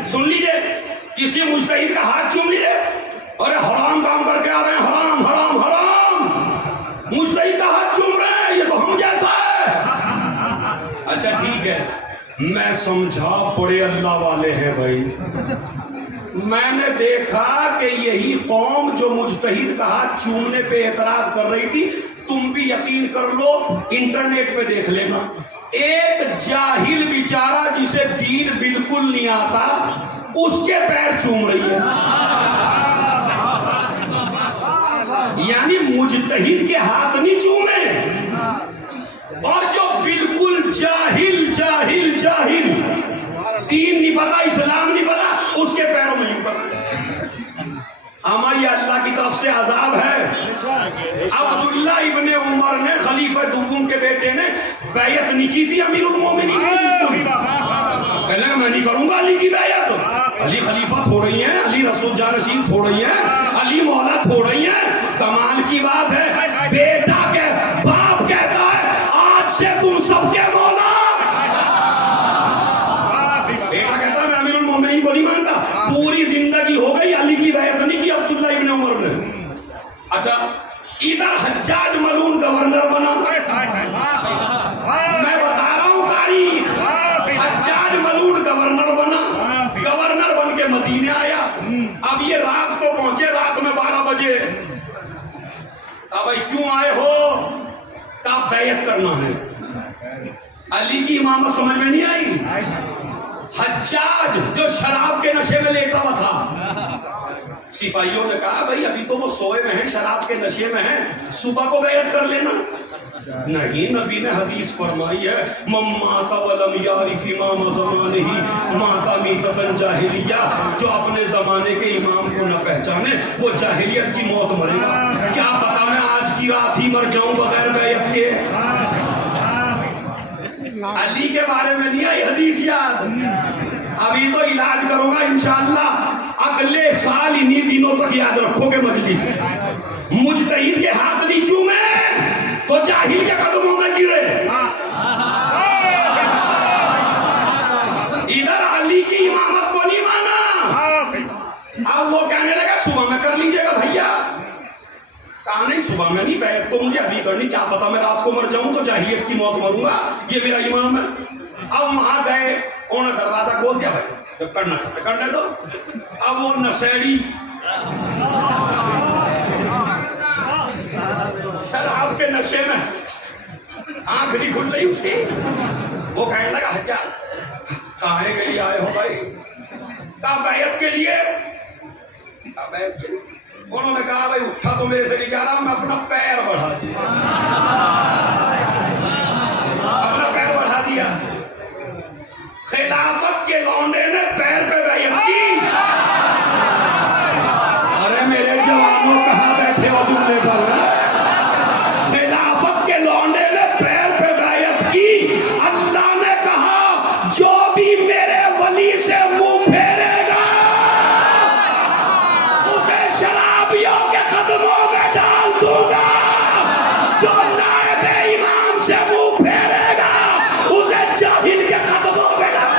सुन लीजिए, किसी मुजतहिद का हाथ चूम लीजिए, अरे हराम काम करके आ रहे हैं, हराम हराम हराम, मुजतहिद का हाथ चूम रहे हैं, ये तो हम जैसा है। अच्छा ठीक है, मैं समझा बड़े अल्लाह वाले हैं भाई। मैंने देखा कि यही कौम जो मुजतहिद का हाथ चूमने पे एतराज कर रही थी, तुम भी यकीन कर लो, इंटरनेट पे देख लेना, एक जाहिल बेचारा जिसे दीन बिल्कुल नहीं आता उसके पैर चूम रही है। यानी मुजतहिद के हाथ नहीं चूमे, और जो बिल्कुल जाहिल जाहिल जाहिल, दीन नहीं पता, इस्लाम नहीं पता, उसके पैरों में नहीं पता। हमारी अल्लाह की तरफ से अजाब है। अब्दुल्ला इब्ने उमर ने, खलीफा दुव्वम के बेटे ने बैयत नहीं की थी अमीरुल मोमिनीन की, बिल्कुल कहने मैं नहीं करूंगा अली की बैयत। अली खलीफा थोड़ा ही है, अली रसूल जानशीन थोड़ा ही है, अली मौला थोड़ा ही है। कमाल की बात है, बेटा के बाप कहता है आज से तुम सबके मौला। बेटा कहता है मैं अमीरुल मोमिनीन को नहीं मानता। पूरी जिंदगी हो गई, अली की बैयत नहीं की अब्दुल्ला इब्ने उमर ने। अच्छा, इधर हज्जाज मलून गवर्नर बना, मैं बता रहा हूं तारीख, हज्जाज मलून गवर्नर बना, गवर्नर बन के मदीने आया। अब ये रात को पहुंचे, रात में 12 बजे। अब भाई क्यों आए हो? का बैयत करना है। अली की इमामत समझ में नहीं आई। हज्जाज जो शराब के नशे में लेटा हुआ था, सिपाहियों ने कहा भाई अभी तो वो सोए में हैं, शराब के नशे में हैं, सुबह को बैयत कर लेना। नहीं, नबी ने हदीस फरमाई है, मम्माता वलम यारिफ इमाम ज़मानिही माता मीततन जाहिलिया, जो अपने जमाने के इमाम को न पहचाने वो जाहिलियत की मौत मरेगा। क्या पता मैं आज की रात ही मर जाऊं बगैर बैयत के। अली के बारे में नहीं आई हदीस याद। अभी तो इलाज करूंगा इंशाअल्लाह, अगले साल इन्हीं दिनों तक याद रखोगे मजलिस। मुजतहिद के हाथ नहीं चूमे तो जाहिल के कदमों में गिरे। इधर अली की इमामत को नहीं माना। अब वो कहने लगा सुबह में कर लीजिएगा भैया। कहा नहीं, सुबह में नहीं, बैठ तो मुझे अभी करनी, क्या पता मैं रात को मर जाऊं तो जाहिलियत की मौत मरूंगा, ये मेरा इमाम है। अब वहां गए, उन्होंने दरवाजा खोल दिया, भाई जब करना चाहते करने दो। अब वो नशेड़ी शराब के नशे में आंख नहीं खुल रही उसकी, वो कहने लगा हज्जाज कहाँ के लिए आए हो भाई? कहा बैयत के लिए। बैयत के लिए उन्होंने कहा भाई उठा तो मेरे से नहीं जा रहा, मैं अपना पैर बढ़ा दिया, अपना पैर बढ़ा दिया। खिलाफत के लौंडे ने पैर पे बैयत की। अरे मेरे जवानों कहाँ बैठे हो जुमले पर? खिलाफत के लौंडे ने पैर पे बैयत की। अल्लाह ने कहा जो भी मेरे वली से मुंह फेरेगा उसे शराबियों के कदमों में डाल दूंगा, जो नायब इमाम से मुंह फेरेगा उसे जाहिल के कदमों में डाल।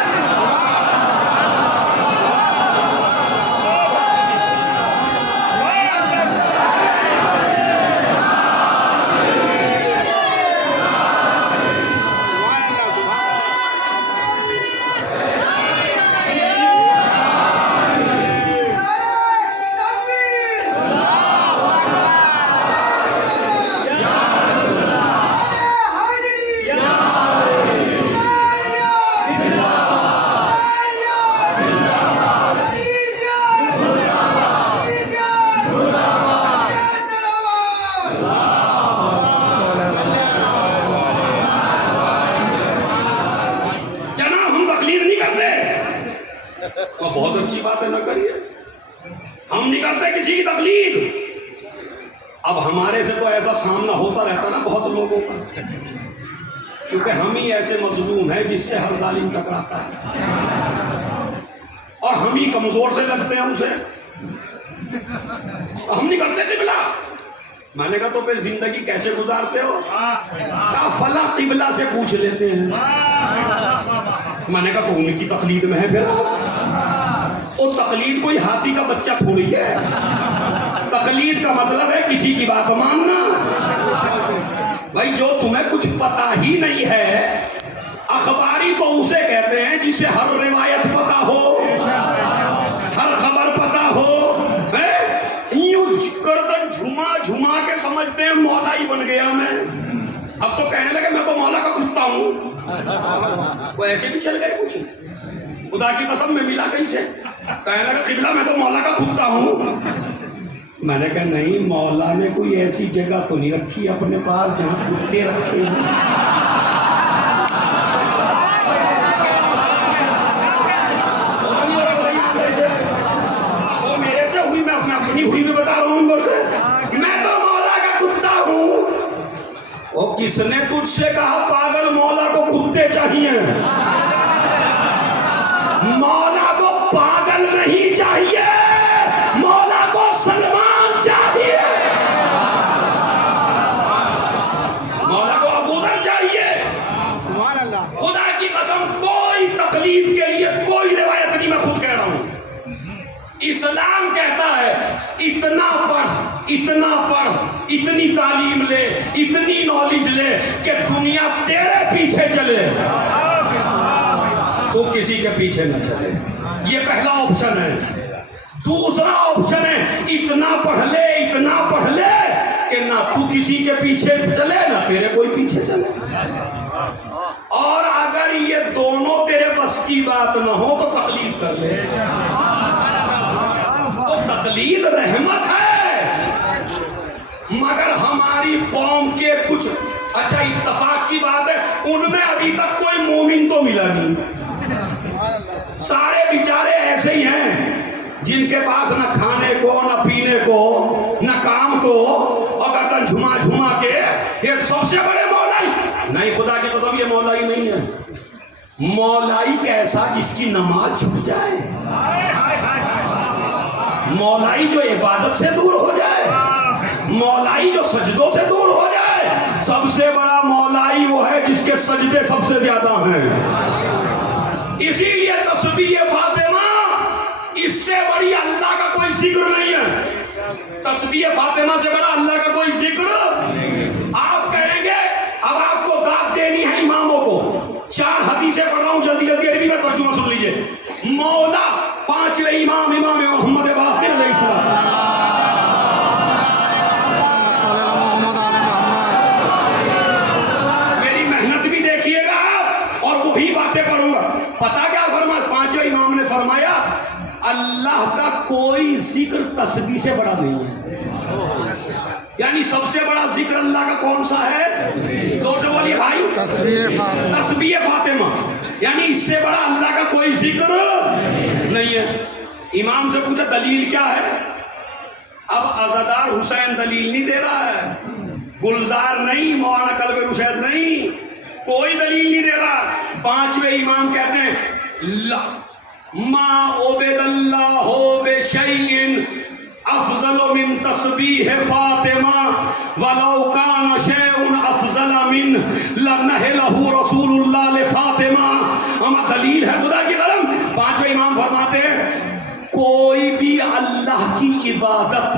हम नहीं करते किसी की तकलीद। अब हमारे से तो ऐसा सामना होता रहता ना बहुत लोगों का, क्योंकि हम ही ऐसे मजलूम हैं जिससे हर जालिम टकराता है, और हम ही कमजोर से लगते हैं उसे। हम नहीं करते किबला। मैंने कहा तो फिर जिंदगी कैसे गुजारते हो? कहा फला किबला से पूछ लेते हैं। मैंने कहा तो उनकी तकलीद में है फिर। और तकलीद कोई हाथी का बच्चा थोड़ी है। तकलीद का मतलब है किसी की बात मानना। भाई जो तुम्हें कुछ पता ही नहीं है, अखबारी तो उसे कहते हैं जिसे हर रिवायत पता हो, हर खबर पता हो। यूं गर्दन झुमा झुमा के समझते हैं मौलाई बन गया मैं। अब तो कहने लगे मैं तो मौला का कुत्ता हूं। वो ऐसे भी चल गए कुछ, खुदा की कसम में मिला कहीं से, कहने लगा किबला मैं तो मौला का कुत्ता हूं। मैंने कहा नहीं, मौला ने कोई ऐसी जगह तो नहीं रखी अपने पास जहां कुत्ते रखे हैं। वो मेरे से हुई, मैं अपनी हुई भी बता रहा हूं उनको से। मैं तो मौला का कुत्ता हूं। वो किसने तुझसे कहा पागल मौला को कुत्ते चाहिए? मौला को पागल नहीं चाहिए, मौला को सलमान चाहिए, मौला को अबूदर चाहिए। सुभान अल्लाह। खुदा की कसम कोई तकलीफ के लिए कोई रिवायत नहीं, मैं खुद कह रहा हूं। इस्लाम कहता है इतना पढ़, इतना पढ़, इतनी तालीम ले, इतनी नॉलेज ले कि दुनिया तेरे पीछे चले, तो किसी के पीछे न चले। ये पहला ऑप्शन है। दूसरा ऑप्शन है इतना पढ़ ले, इतना पढ़ ले कि ना तू किसी के पीछे चले ना तेरे कोई पीछे चले। और अगर ये दोनों तेरे बस की बात ना हो तो तकलीद कर ले। तो तकलीद रहमत है, मगर हमारी कौम के कुछ, अच्छा इत्तफाक की बात है, उनमें अभी तक कोई मोमिन तो मिला नहीं। सारे बेचारे ऐसे ही हैं जिनके पास न खाने को, न पीने को, न काम को, और गर्दन झुमा झुमा के ये सबसे बड़े मौलाई। नहीं, खुदा की कसम ये मौलाई नहीं है। मौलाई कैसा? जिसकी नमाज छूट जाए, मौलाई जो इबादत से दूर हो जाए, मौलाई जो सजदों से दूर हो जाए। सबसे बड़ा मौलाई वो है जिसके सजदे सबसे ज्यादा हैं। इसीलिए तस्बीह फातिमा, इससे बड़ी अल्लाह का कोई जिक्र नहीं है। तस्बीह फातिमा से बड़ा अल्लाह का कोई जिक्र। आप कहेंगे अब आपको दाद देनी है इमामों को। 4 हदीसें पढ़ रहा हूं जल्दी जल्दी, अभी मैं तर्जुमा सुन लीजिए। मौला 5वें इमाम, इमाम मोहम्मद बाक़िर अलैहिस्सलाम। मेरी मेहनत भी देखिएगा आप, और वही बातें पढ़ूंगा। पता क्या फरमा? 5वें इमाम ने फरमाया अल्लाह का कोई जिक्र तस्बीह से बड़ा नहीं है। यानी सबसे बड़ा जिक्र अल्लाह का कौन सा है? जोर से बोलिए भाई। तस्बीह फातिमा। यानी इससे बड़ा अल्लाह का कोई जिक्र नहीं है। इमाम से पूछा दलील क्या है? अब अज़ादार हुसैन दलील नहीं दे रहा है, गुलजार नहीं, मौलाना कल्बे रुशैद नहीं, कोई दलील नहीं दे रहा। 5वें इमाम कहते हैं मा उबिदल्लाहु बिशैइन अफजल मिन तस्बीह फातिमा वलौ कान शैउन अफजल मिन लनहलहु रसूलुल्लाह ले फातिमा। हम दलील है खुदा की कसम। 5वें इमाम फरमाते हैं कोई भी अल्लाह की इबादत,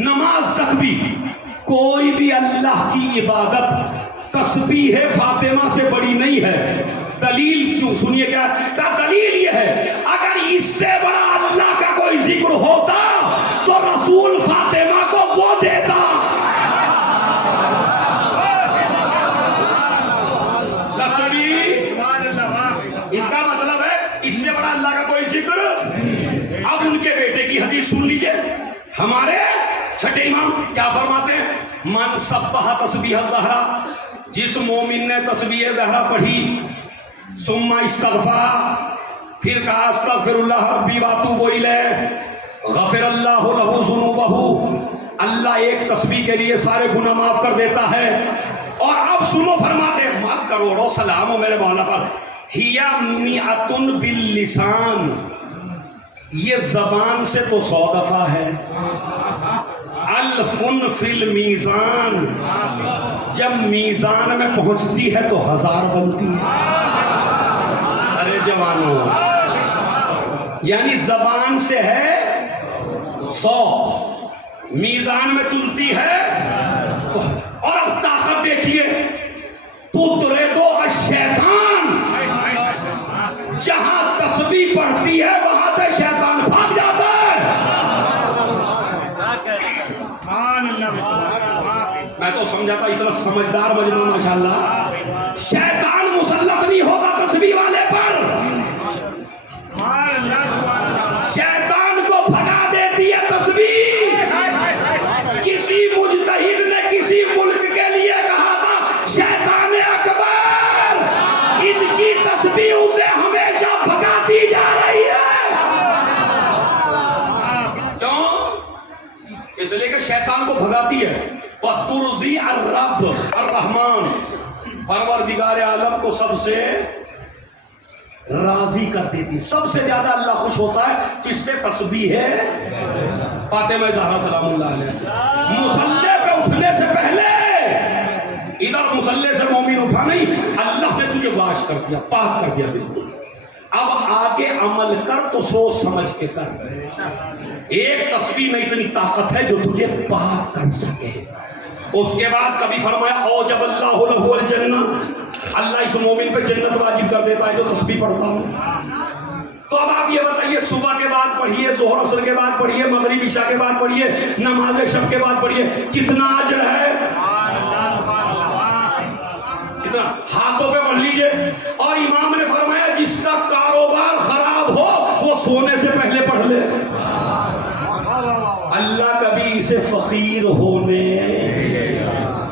नमाज तक भी कोई भी अल्लाह की इबादत तस्बीह फातिमा से बड़ी नहीं है। दलील क्यों? सुनिए क्या का दलील ये है, अगर इससे बड़ा अल्लाह का कोई जिक्र होता तो रसूल फातिमा को वो देता। इसका मतलब है इससे बड़ा अल्लाह का कोई जिक्र। अब उनके बेटे की हदीस सुन लीजिए। हमारे छठे इमाम क्या फरमाते हैं? मन सब्बाह तस्बीह ज़हरा, जिस मोमिन ने तस्बीह ज़हरा पढ़ी, सुम्मा इस्तग़फ़ा, फिर कहा अस्तग़फ़िरुल्लाह रब्बी व अतूबु इलैह, गफिरल्लाहु लहू ज़ुनूबहू, अल्लाह एक तस्बीह के लिए सारे गुनाह माफ कर देता है। और अब सुनो, फरमाते मत करोड़ों सलाम हो मेरे मौला पर। हिया मिअतुन बिल लिसान, ये जबान से तो 100 दफा है। अल्फुन फिल मीज़ान, जब मीज़ान में पहुंचती है तो 1000 बनती है। अरे जवानों, यानी जबान से है 100, मीज़ान में तुलती है तो। और अब ताकत देखिए, पुत्रे दो शैतान, जहां तस्बीह पढ़ती है वहां से शैतान भाग जाता है। मैं तो समझा था इतना समझदार मजमा माशाल्लाह, शैतान मुसल्लत नहीं होता तस्बीह वाले पर, शैतान को भगा देती है तस्बीह। किसी मुजतहिद ने किसी मुल्क के लिए कहा था शैतान अकबर, इनकी तस्बीह उसे हमेशा भगाती जा रही है। क्यों? इसलिए कि शैतान को भगाती है। वह तुर्जी अर्रब अर्रहमान, परवरदिगार आलम को सबसे राजी कर देती। सबसे ज्यादा अल्लाह खुश होता है किससे? तस्बीह है फातिमा ज़हरा सलामुल्लाह अलैहा से। मुसल्ले पे उठने से पहले, इधर मुसल्ले से मोमिन उठा नहीं, अल्लाह ने तुझे वाश कर दिया, पाक कर दिया बिल्कुल। अब आगे अमल कर तो सोच समझ के कर। एक तस्बीह में इतनी ताकत है जो तुझे पाक कर सके। उसके बाद कभी फरमाया औ जब अल्लाहु लहू अल जन्ना, अल्लाह इस मोमिन पे जन्नत वाजिब कर देता है जो तस्बीह पढ़ता हूँ। तो अब आप ये बताइए, सुबह के बाद पढ़िए, जोहर असर के बाद पढ़िए, मगरिब इशा के बाद पढ़िए, नमाज शब के बाद पढ़िए, कितना अजर है? कितना? हाथों पे पढ़ लीजिए। और इमाम ने फरमाया जिसका कारोबार खराब हो वो सोने से पहले पढ़ ले, अल्लाह कभी इसे फकीर होने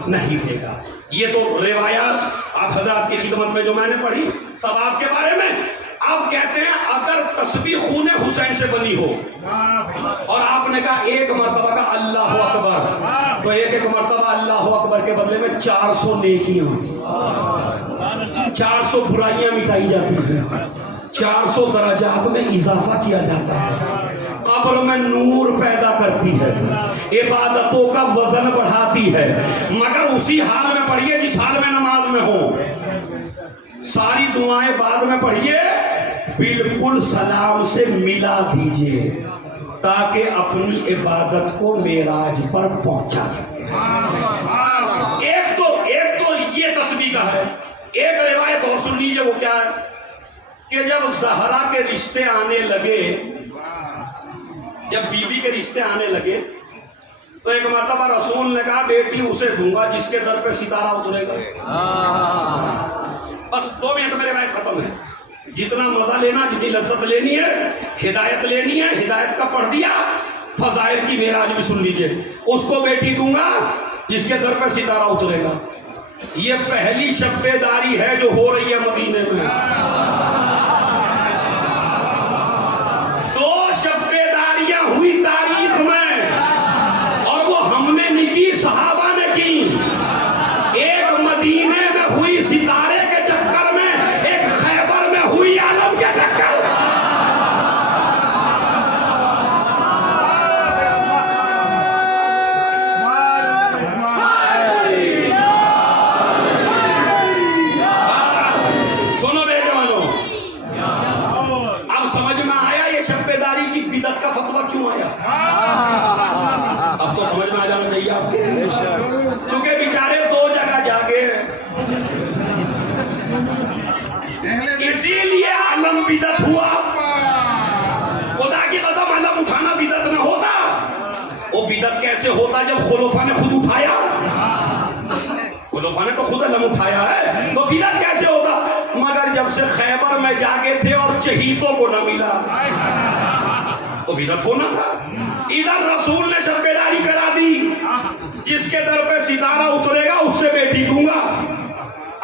नहीं देगा। ये तो रिवायात आप हजरात की खिदमत में जो मैंने पढ़ी सब आपके बारे में। अब कहते हैं अगर तस्बीह खून हुसैन से बनी हो और आपने कहा एक मर्तबा का अल्लाह अकबर, तो एक एक मर्तबा अल्लाह अकबर के बदले में 400 नेकियां, 400 बुराइयां मिटाई जाती हैं, 400 दराजात में इजाफा किया जाता है, कब्र में नूर पैदा करती है, इबादतों का वजन बढ़ाती है। मगर उसी हाल में पढ़िए जिस हाल में नमाज में हो। सारी दुआएं बाद में पढ़िए, बिल्कुल सलाम से मिला दीजिए ताकि अपनी इबादत को मेराज पर पहुंचा सके। एक तो ये तस्बीह का है। एक रिवायत और सुन लीजिए, वो क्या है कि जब ज़हरा के रिश्ते आने लगे, जब बीबी के रिश्ते आने लगे तो एक मर्तबा रसूल ने कहा बेटी उसे दूंगा जिसके दर पे सितारा उतरेगा। बस 2 मिनट मेरे बात खत्म है। जितना मजा लेना, जितनी लज्जत लेनी है, हिदायत लेनी है, हिदायत का पढ़ दिया, फजाइल की मेराज भी सुन लीजिए। उसको बेटी दूंगा जिसके दर पे सितारा उतरेगा। ये पहली शब्बेदारी है जो हो रही है मदीने में। 2 शब्बेदारियां हुई तारीख में और वो हमने नहीं की, सहाबा ने की। एक मदीने में हुई सितारे के चक्कर में, एक खैबर में हुई आलम के चक्कर। सुनो मेरे जवानों, अब समझ में आया ये शब्बेदारी की बिदअत का फतवा क्यों आया? अब तो समझ में आ जाना चाहिए आपके। चूंकि बेचारे 2 जगह जागे, इसीलिए आलम बिदअत हुआ। खुदा की कसम आलम उठाना बिदअत न होता। वो बिदअत कैसे होता जब खुलफा ने खुद उठाया? खुलफा ने तो खुद आलम उठाया है, तो बिदअत कैसे होता? मगर जब से खैबर में जागे थे और चहीतों को न मिला तो बिदअत होना था। इधर रसूल ने शब्बेदारी करा दी, जिसके दर पे सितारा उतरेगा उससे बेटी दूंगा।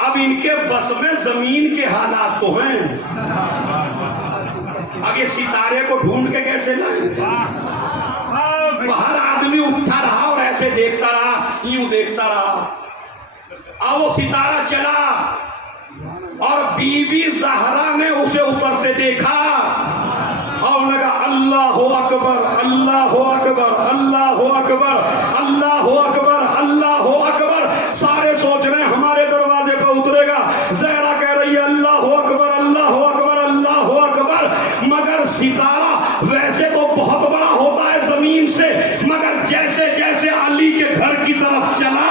अब इनके बस में जमीन के हालात तो हैं, अब ये सितारे को ढूंढ के कैसे लाएंगे? ऐसे देखता रहा, यूं देखता रहा। अब वो सितारा चला और बीबी ज़हरा ने उसे उतरते देखा और लगा अल्लाह अकबर, अल्लाह अकबर, अल्लाह अकबर, अल्लाह अकबर, अल्लाह अकबर। सारे सोच रहे हैं हमारे दरवाजे पर उतरेगा। ज़हरा कह रही है अल्लाह अकबर, अल्लाह अकबर, अल्लाह अकबर। मगर सितारा वैसे तो बहुत बड़ा होता है जमीन से, मगर जैसे जैसे अली के घर की तरफ चला,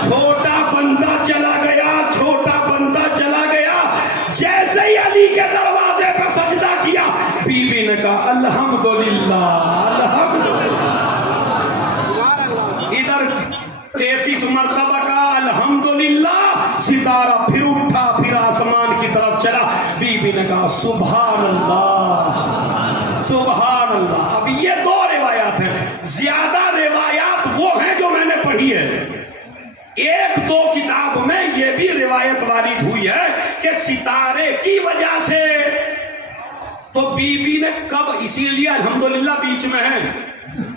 छोटा बनता चला गया, छोटा बनता चला गया। जैसे ही अली के दरवाजे पे सजदा किया, बीबी ने कहा अल्हम्दुलिल्लाह, अल्हम्दुलिल्लाह। इधर 33 मरतबा का अल्हम्दुलिल्लाह। सितारा फिर उठा, फिर आसमान की तरफ चला। बीबी ने कहा सुभान अल्लाह, सुभान अल्लाह। अब ये दो रिवायात हैं, ज्यादा रिवायात वो हैं जो मैंने पढ़ी है। एक दो किताब में ये भी रिवायत वारिद हुई है कि सितारे की वजह से। तो बीबी ने कब, इसीलिए अल्हम्दुलिल्लाह बीच में है।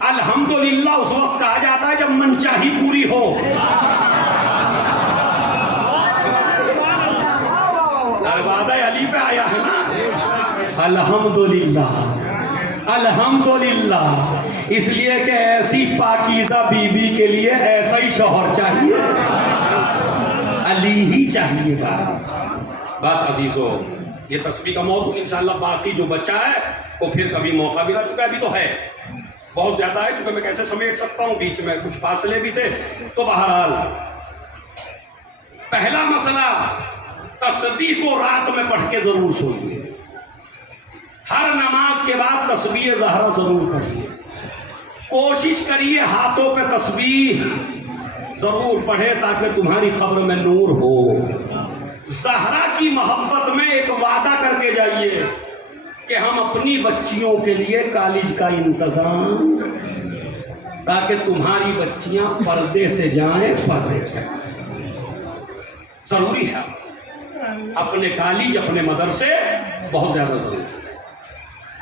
अल्हम्दुलिल्लाह उस वक्त कहा जाता है जब मनचाही पूरी हो। दरवाज़ा अली पे आया है ना, अल्हम्दुलिल्लाह, अल्हम्दुलिल्लाह। इसलिए कि ऐसी पाकीज़ा बीबी के लिए ऐसा ही शौहर चाहिए, अली ही चाहिएगा। बस अजीजों, ये तस्बीह का मौजूद इंशाअल्लाह बाकी जो बचा है वो फिर कभी मौका मिला, चुका अभी तो है बहुत ज़्यादा है, चूँकि मैं कैसे समेट सकता हूँ, बीच में कुछ फासले भी थे। तो बहरहाल पहला मसला, तस्बीह को रात में पढ़ के ज़रूर सोइए। हर नमाज के बाद तस्बीह ज़हरा ज़रूर पढ़िए। कोशिश करिए हाथों पे तस्बीह ज़रूर पढ़े ताकि तुम्हारी कब्र में नूर हो। ज़हरा की मोहब्बत में एक वादा करके जाइए कि हम अपनी बच्चियों के लिए कॉलेज का इंतज़ाम, ताकि तुम्हारी बच्चियां पर्दे से जाएं, पर्दे से। ज़रूरी है अपने कॉलेज, अपने मदरसे बहुत ज़्यादा ज़रूरी।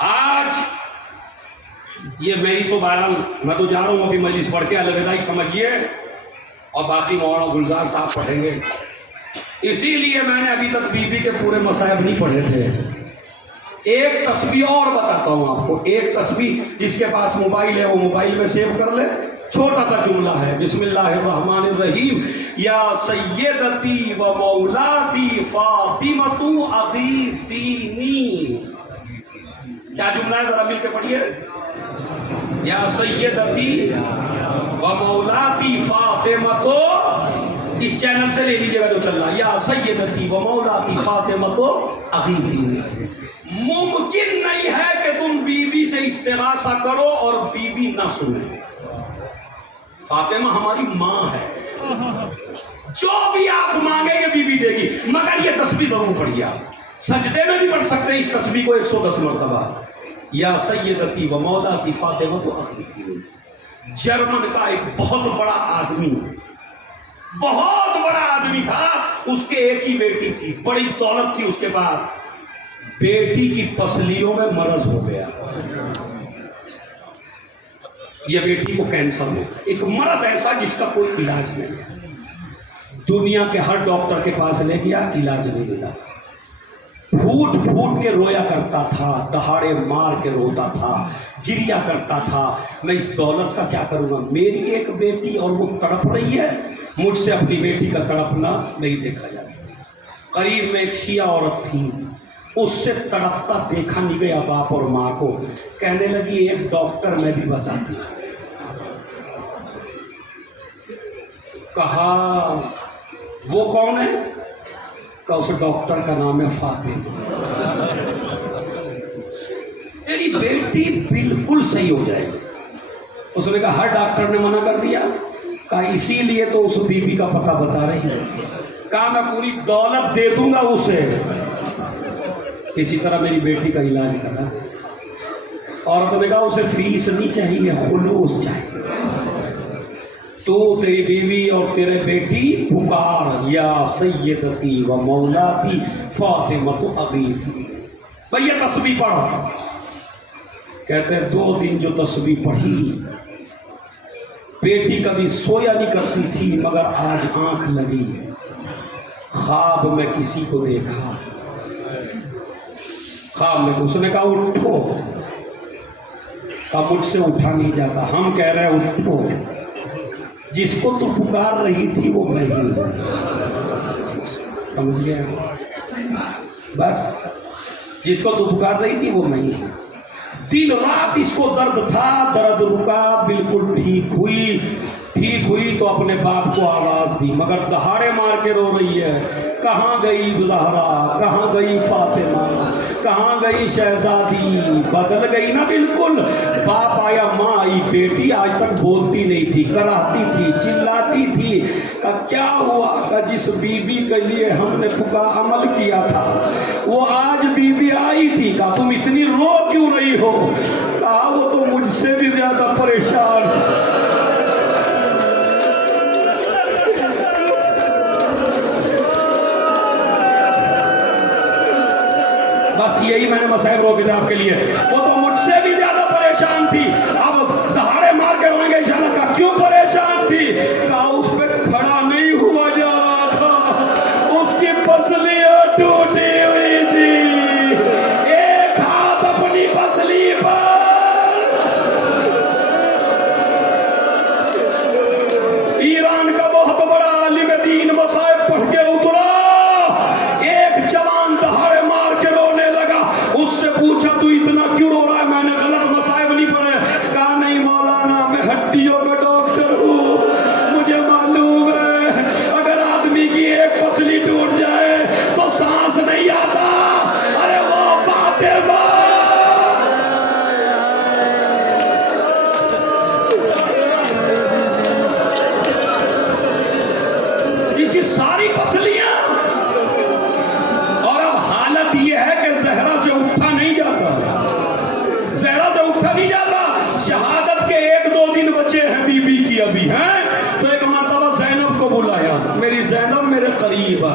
आज ये मेरी तो बहरहाल, मैं तो जा रहा हूँ अभी मजलिस पढ़ के, अलविदाई समझिए, और बाकी मौलाना गुलजार साहब पढ़ेंगे। इसीलिए मैंने अभी तक बीबी के पूरे मसाइब नहीं पढ़े थे। एक तस्बीह और बताता हूँ आपको, एक तस्बीह जिसके पास मोबाइल है वो मोबाइल में सेव कर ले। छोटा सा जुमला है, बिस्मिल्लाहिर्रहमानिर्रहीम, या सय्यदती व मौलाती फातिमतु अगीसीनी। क्या जुमला है, जरा मिल के पढ़िए। या सय्यदती व मौलाती फातिमतु, इस चैनल से ले लीजिएगा जो चल रहा है, या सय्यदती व मौलाती फातिमतु अगीसीनी। मुमकिन नहीं है कि तुम बीबी से इस्तिगासा करो और बीबी ना सुने। फातिमा हमारी माँ है, जो भी आप मांगेंगे बीबी देगी। मगर ये तस्बीह जरूर पढ़िए आप, सजदे में भी पढ़ सकते हैं इस तस्बीह को 110 मरतबा। या सय्यदती व मौलाती फातिमा तो अगीसीनी। जर्मन का एक बहुत बड़ा आदमी, बहुत बड़ा आदमी था, उसके एक ही बेटी थी, बड़ी दौलत थी उसके पास। बेटी की पसलियों में मरज हो गया, यह बेटी को कैंसर हो, एक मरज ऐसा जिसका कोई इलाज नहीं। दुनिया के हर डॉक्टर के पास ले गया, इलाज नहीं मिला। फूट फूट के रोया करता था, दहाड़े मार के रोता था, गिरिया करता था, मैं इस दौलत का क्या करूँगा, मेरी एक बेटी और वो तड़प रही है, मुझसे अपनी बेटी का तड़पना नहीं देखा जाता। करीब में एक शिया औरत थी, उससे तड़पता देखा नहीं गया बाप और माँ को। कहने लगी एक डॉक्टर मैं भी बताती। कहा वो कौन है? कहा उस डॉक्टर का नाम है फातिमा। तेरी बेटी बिल्कुल सही हो जाएगी। उसने कहा हर डॉक्टर ने मना कर दिया। कहा इसीलिए तो उस बीबी का पता बता रही है। कहा मैं पूरी दौलत दे दूंगा उसे, किसी तरह मेरी बेटी का इलाज करा। औरत ने कहा उसे फीस नहीं चाहिए, खुलूस चाहिए। तो तेरी बीवी और तेरे बेटी पुकार या सय्यदती व मौलाती फातिमा तो अगीसी। भैया तस्बीह पढ़ो, कहते हैं 2 दिन जो तस्बीह पढ़ी, बेटी कभी सोया नहीं करती थी मगर आज आंख लगी, ख्वाब में किसी को देखा, ख्वाब में उसने कहा उठो, अब मुझसे उठा नहीं जाता। हम कह रहे हैं उठो, जिसको तू पुकार रही थी वो मैं ही हूं। समझ गया? बस जिसको तू पुकार रही थी वो मैं ही हूं। दिन रात इसको दर्द था, दर्द रुका, बिल्कुल ठीक हुई तो अपने बाप को आवाज दी, मगर दहाड़े मार के रो रही है, कहाँ गई ज़हरा, कहाँ गई फातिमा, कहाँ गई शहजादी, बदल गई ना बिल्कुल। बाप आया, माँ आई, बेटी आज तक बोलती नहीं थी, कराहती थी, चिल्लाती थी। का क्या हुआ? का जिस बीबी के लिए हमने अमल किया था वो आज बीबी आई थी। का तुम इतनी रो क्यों रही हो? कहा वो तो मुझसे भी ज्यादा परेशान थी। बस यही मैंने मसाइब रो किताब के लिए, वो तो मुझसे भी ज्यादा परेशान थी, अब दहाड़े मार के रोएंगे इंशाल्लाह। का क्यों परेशान थी? का उस पे खड़ा नहीं हुआ जा रहा था, उसकी पसलियां टूटी हुई थी, एक हाथ अपनी पसली पर। ईरान का बहुत बड़ा आलिम दीन मसाइब पढ़ के उतरा, एक जवान दहाड़े मार के रोने लगा। उससे पूछा तू इतना क्यों रो रहा है? मैंने गलत मसाइब नहीं पढ़े। कहा नहीं मौलाना, मैं हड्डियों का डॉक्टर हूँ, मुझे मालूम है अगर आदमी की एक पसली टूट जाए तो सांस नहीं आता। अरे वो फातिमा, इसकी सारी पसलियां, और अब हालत यह है कि ज़हरा से उठा नहीं जाता, ज़हरा से उठा नहीं जाता। शहादत के 1-2 दिन बचे हैं बीबी की अभी हैं। तो एक मर्तबा ज़ैनब को बुलाया, मेरी ज़ैनब मेरे करीब आ।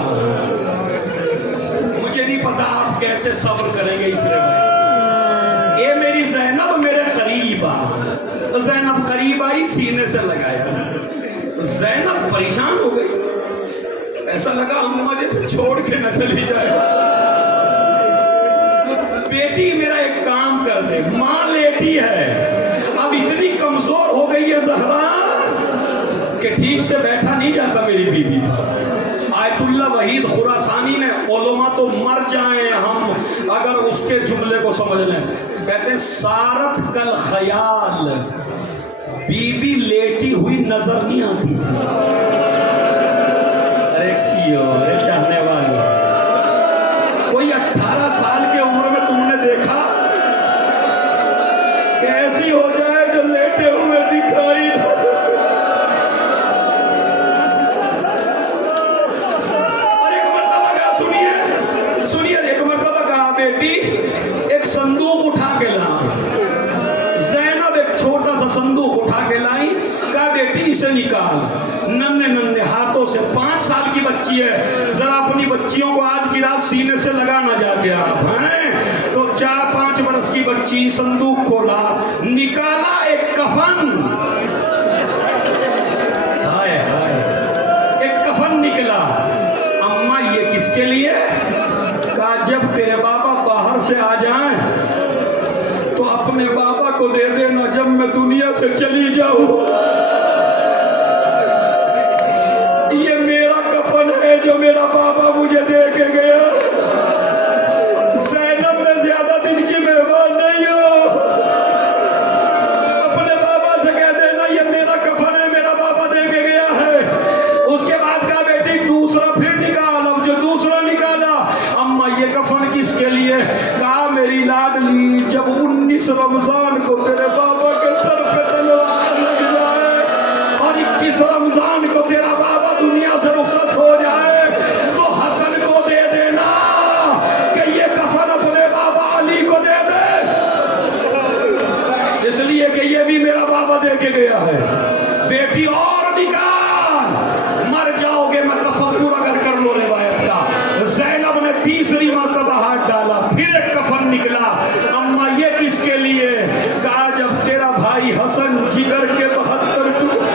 मुझे नहीं पता आप कैसे सब्र करेंगे इस रिवायत। ये मेरी ज़ैनब मेरे करीब आ। ज़ैनब करीब आई, सीने से लगाया। ज़ैनब परेशान हो गई, ऐसा लगा अम्मा जैसे छोड़ के न चली जाए। बेटी मेरा एक काम कर दे, माँ लेटी है, अब इतनी कमजोर हो गई है ज़हरा कि ठीक से बैठा नहीं जाता मेरी बीबी पर। आयतुल्लाह वहीद खुरासानी ने, उलमा तो मर जाए हम अगर उसके जुमले को समझ लें, कहते सारत कल ख्याल, बीबी लेटी हुई नजर नहीं आती थी। अरे सीओ, अरे चाहने वाले, कोई 18 साल की उम्र में तुमने देखा कि ऐसी हो जाए जो लेटे हुए दिखाई ना? और एक मर्तबा कहा, सुनिए, एक मर्तबा कहा बेटी एक संदूक उठा के ला। ज़ैनब एक छोटा सा संदूक उठा के लाई। कहा बेटी इसे निकाल। नन्हे हाथों से, 5 साल की बच्ची है, जरा अपनी बच्चियों को आज की रात सीने से लगाना जाके आप हैं। तो 4-5 बरस की बच्ची, संदूक खोला, निकाला एक कफन। हाय हाय, एक कफन निकला। अम्मा ये किसके लिए? कहा जब तेरे बाबा बाहर से आ जाएं तो अपने बाबा को दे देना जब मैं दुनिया से चली जाऊं। ये मेरा कफन है जो मेरा बाबा मुझे दे के गया। ज़ैनब में ज्यादा दिन की मेहमान नहीं हो, अपने बाबा से कह देना ये मेरा कफन है, मेरा बाबा दे के गया है। उसके बाद कहा बेटी दूसरा फिर निकाल। अब जो दूसरा निकाला, अम्मा ये कफन किसके लिए? कहा मेरी लाडली, जब 19 रमजान को तेरे बाबा के सर पे तलवार लग जाए और 21 रमजान को तेरा बाबा दुनिया से रुखसत हो जाए तो हसन को दे देना कि ये कफन अपने बाबा अली को दे दे, इसलिए कि ये भी मेरा बाबा दे के गया है। बेटी और निकाल, मर जाओगे मैं तसव्वुर अगर कर लो रिवायत का। ज़ैनब ने तीसरी मर्तबा हाथ डाला, फिर एक कफन निकला। अम्मा ये किसके लिए? हसन जिगर के 72 टुकड़े।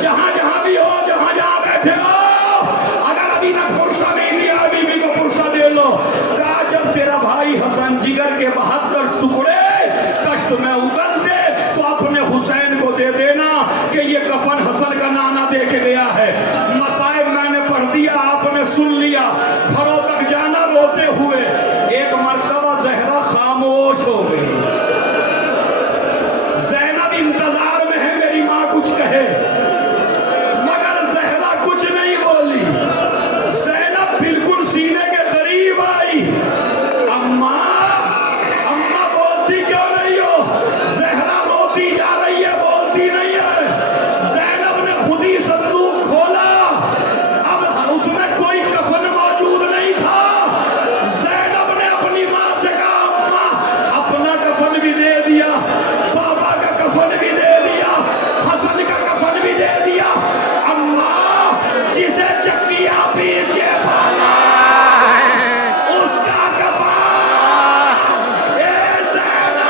जहां जहां भी हो, जहां जहां बैठे हो, अगर अभी तक पुरसा नहीं दिया, बीबी को पुरसा दे लो। कहा जब तेरा भाई हसन जिगर के 72 टुकड़े कष्ट में उगल दे तो अपने हुसैन को दे देना कि ये कफन हसन का नाना दे के गया है। मसाइब मैंने पढ़ दिया, आपने सुन लिया। घरों तक जाना रोते हुए। एक मर्तबा जहरा खामोश हो गई। ज़ैनब इंतजार में है मेरी माँ कुछ कहे, मगर जहरा कुछ नहीं बोली। ज़ैनब बिल्कुल सीने के करीब आई। अम्मा, अम्मा बोलती क्यों नहीं हो? जहरा रोती जा रही है, बोलती नहीं है। ज़ैनब ने खुद ही संदूक खोला, अब उसमें कोई कफन मौजूद नहीं था। ज़ैनब ने अपनी माँ से कहा, अम्मा अपना कफन भी दे दिया, बाबा का कफन भी दे दिया, हसन का कफन भी दे दिया। अम्मा जिसे चक्किया पीस के पाला उसका कफन। ए ज़ैनब,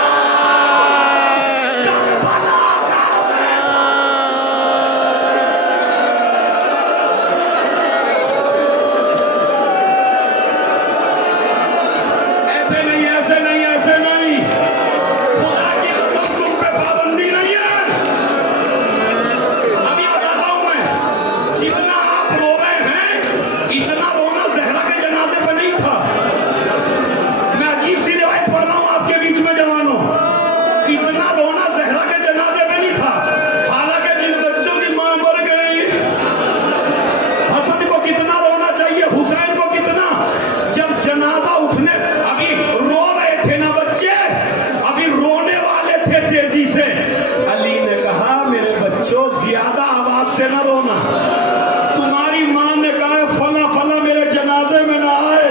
करबला का ऐसे नहीं, ऐसे नहीं, ऐसे नहीं। खुदा की कसम तुम पे पाबंदी नहीं है। अभी बताता हूं मैं, जितना आप रो रहे हैं इतना रोना ज़हरा के जनाजे पे नहीं था। मैं अजीब सी रिवायत पढ़ रहा हूं आपके बीच में जवानों। इतना रोना ज़हरा के जनाजे पे नहीं था। हालांकि जिन बच्चों की मां मर गई, हसन को कितना रोना चाहिए, हुसैन को कितना। जब जनाजा उठने, अभी रो रहे थे ना बच्चे, अभी रोने वाले थे तेजी से। अली ने कहा मेरे बच्चों ज्यादा आवाज से ना रोना। तुम्हारी मां ने कहा फला फला मेरे जनाजे में ना आए।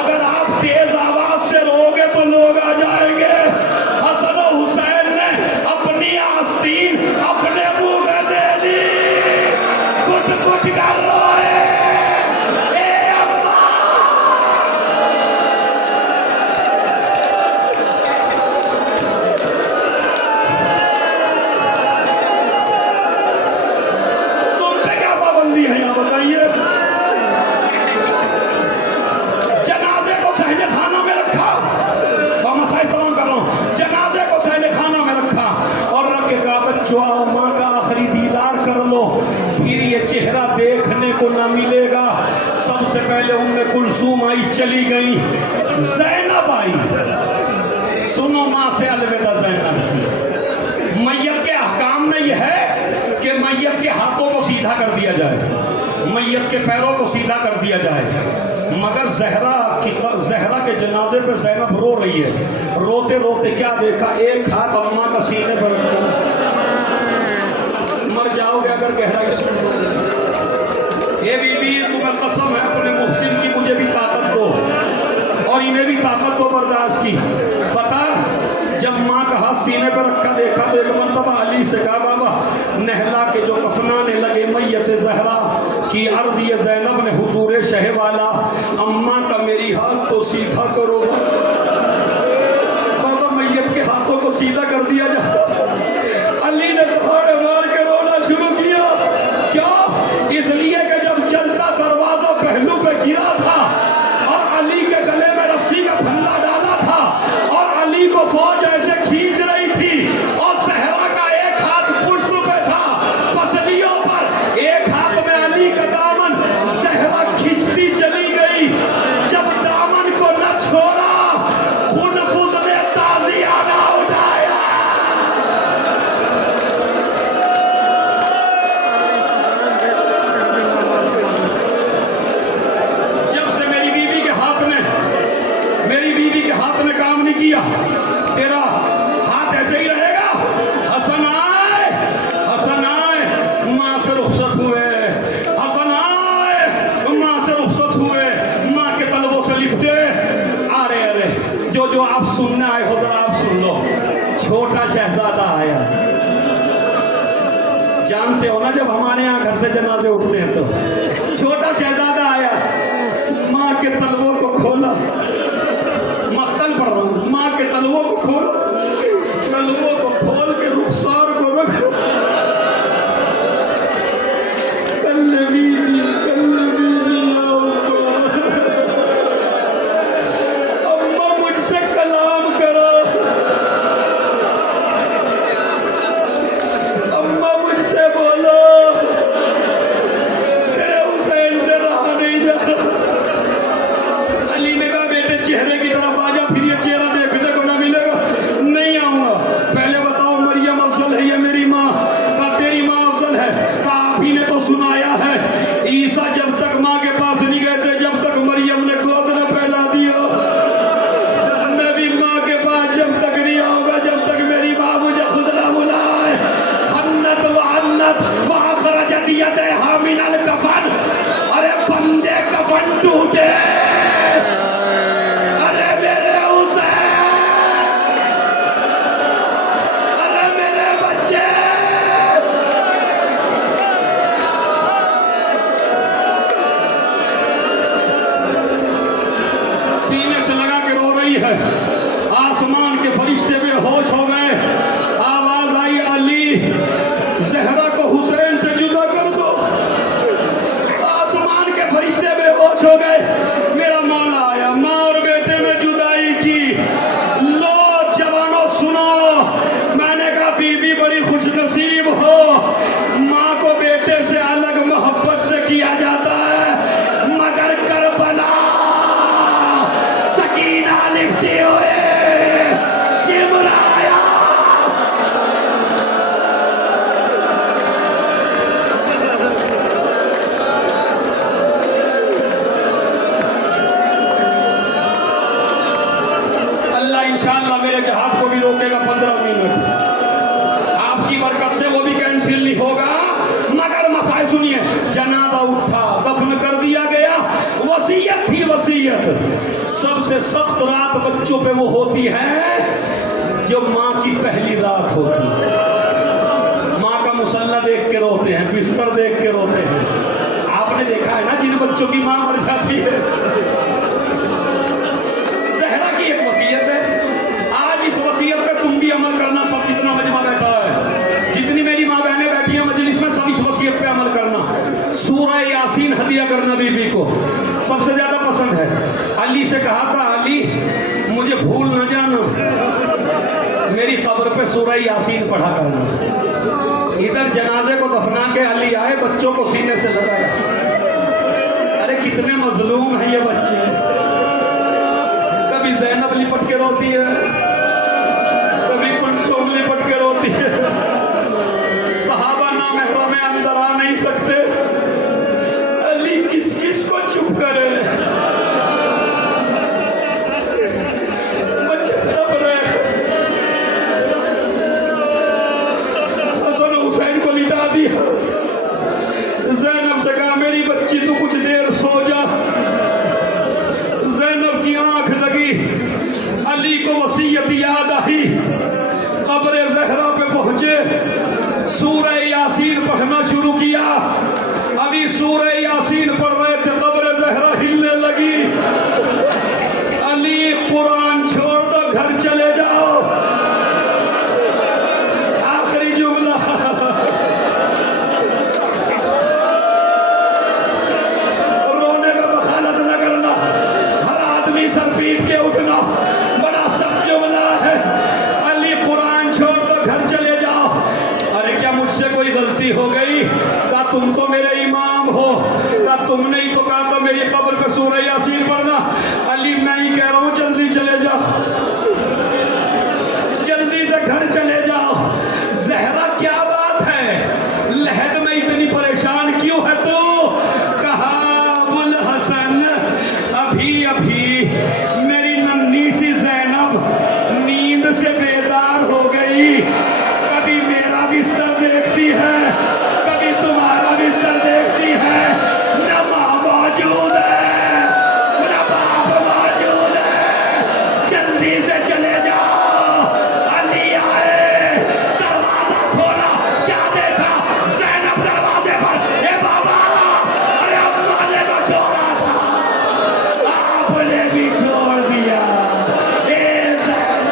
अगर आप तेज आवाज से रोगे तो लोग आ जाएंगे। हसन और हुसैन ने अपनी आस्तीन अपने मुंह में दे दी, कुट कुट कर रोए। ए अम्मा, तुम पे क्या पाबंदी है यहाँ बताइए? जनाजे को सहने खाना में रखा, और मसाइल तमाम कर रहा हूँ। जनाजे को सहने खाना में रखा और रख के कहा बच्चों आओ माँ का आखिरी दीदार कर लो, फिर ये चेहरा देखने को ना मिलेगा। सबसे पहले उम्मे कुलसूम आई, चली गई। ज़ैनब आई। सुनो माँ से अलविदा ज़ैनब की। मैयत के अहकाम में यह है कि मैयत के हाथों को सीधा कर दिया जाए, मैयत के पैरों को सीधा कर दिया जाए। मगर ज़हरा के जनाजे पे ज़ैनब रो रही है। रोते रोते क्या देखा, एक हाथ अम्मा का सीने पर रखा। मर जाओगे अगर गहराई से। ये बीबी तुम्हें कसम है अपने मुहसिन की, मुझे भी ताकत दो और इन्हें भी ताकत दो बर्दाश्त की। पता जब माँ का हाथ सीने पर रखा देखा तो एक मरतबा अली से कहा बाबा नहला के जो कफनाने लगे मैयत ज़हरा की अर्ज ये ज़ैनब ने हुजूर शहवाला, अम्मा का मेरी हाथ तो सीधा करो। बाबा मैयत के हाथों को सीधा कर दिया जाता। अली ने दहाड़े मार के रोना शुरू किया। क्या? इसलिए कि जब चलता दरवाजा पहलू पे गिरा था और अली के गले में रस्सी का फंदा डाला था और अली को फौज ऐसे खींच रही थी और ज़हरा का एक हाथ पुश्त पे था पसलियों पर, एक हाथ में अली का दामन। ज़हरा खींचती चली गई। जब दामन को न छोड़ा हुनफुज ने ताज़ियाना उठाया। जब से मेरी बीवी के हाथ ने काम नहीं किया, तेरा हाथ ऐसे ही रहेगा। हसन आए, हसन आए, माँ से रुखसत हुए। हसन आए, माँ से रुखसत हुए, माँ के तलबों से लिपटे। अरे अरे जो जो आप सुनने आए हो जरा आप सुन लो। छोटा शहजादा आया। जानते हो ना जब हमारे यहाँ घर से जनाजे उठते हैं तो छोटा शहजादा आया। माँ के कफन टूटे, अरे मेरे हुसैन, अरे मेरे बच्चे। सीने से लगा के रो रही है। आसमान के फरिश्ते बेहोश हो गए। आवाज आई, अली जहरा को हुसैन से जुदा कर दो। आसमान के फरिश्ते बेहोश हो गए। मेरा मौला आया, माँ और बेटे में जुदाई की। लो जवानों सुनो, मैंने कहा बीबी बड़ी खुशनसीब हो, माँ को बेटे से अलग मोहब्बत से किया जाता है, मगर करबला सकीना लिपटे हुए शिमराया। अल्लाह इंशाअल्लाह मेरे जहाज को भी रोकेगा 15 मिनट। आपकी बरकत से वो भी कैंसिल नहीं होगा। मगर मसाइल सुनिए, जनाजा उठा, दफन कर दिया गया। वसीयत थी, वसीयत। सबसे सख्त रात बच्चों पे वो होती है जो माँ की पहली रात होती है। माँ का मुसल्ला देख के रोते हैं, बिस्तर देख के रोते हैं। आपने देखा है ना जिन बच्चों की माँ मर जाती है। जहरा की एक वसीयत है। आज इस वसीयत पे तुम भी अमल करना। सब जितना मजमा बैठा है, जितनी मेरी माँ बहनें बैठी हैं मजलिस में, सब इस वसीयत पे अमल करना। सूरह यासीन हदिया करना बीबी को, सबसे ज्यादा पसंद है। अली से कहा था, अली मुझे भूल न जाना, मेरी कब्र पे सूरह यासीन पढ़ा करना। इधर जनाजे को दफना के अली आए, बच्चों को सीने से लगाया। अरे कितने मजलूम हैं ये बच्चे। कभी जैनब लिपट के रोती है, कभी कुलसुम लिपट के रोती है। सहाबा ना महरम में अंदर आ नहीं सकते। अली किस किस को चुप करे। बच्चे तड़प रहे। हसन हुसैन को लिटा दिया। जैनब से कहा, मेरी बच्ची तू कुछ देर सो जा। जैनब की आंख लगी। अली को वसीयत याद आई। कब्र ज़हरा पे पहुंचे, सूरह यासीन पढ़ना शुरू किया। अभी सूरह यासीन पढ़ रहे थे, कब्र ज़हरा हिलने लगी। अली कुरान छोड़ दो, घर चले जाओ। आखिरी जुमला। रोने में बखालत न करना, हर आदमी सर पीट के उठना, बड़ा सब जुमला है। अली कुरान छोड़ दो, घर चले जाओ। अरे क्या मुझसे कोई गलती हो गई? कहा तुम तो मेरे इमाम हो। कहा तुमने ही तो कहा था मेरी कब्र पे सूरह यासीन पढ़ना। अली मैं ही कह रहा हूं, जल्दी चले जाओ, जल्दी से घर चले जाओ। जहरा क्या बात है, लहद में इतनी परेशान क्यों है तू? कहा अबुल हसन, अभी अभी मेरी नन्ही सी जैनब नींद से बेदार हो गई। कभी मेरा बिस्तर देखती है, कभी तुम्हारा बिस्तर देखती है। न माँ मौजूद है, न बाप मौजूद है। जल्दी से चले जाओ। अली आए, दरवाजा खोला, क्या देखा? ज़ैनब दरवाजे पर। ए बाबा, अरे अम्मा ने तो छोड़ा था, आपने भी छोड़ दिया। ए ज़ैनब।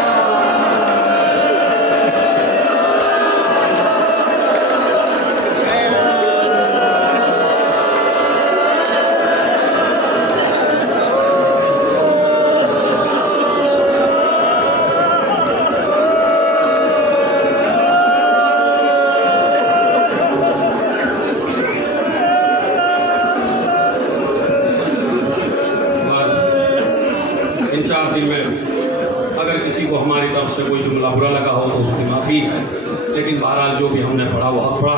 इन 4 दिन में अगर किसी को हमारी तरफ से कोई जुमला बुरा लगा हो तो उसकी माफ़ी। लेकिन बहरहाल जो भी हमने पढ़ा वो हक पढ़ा।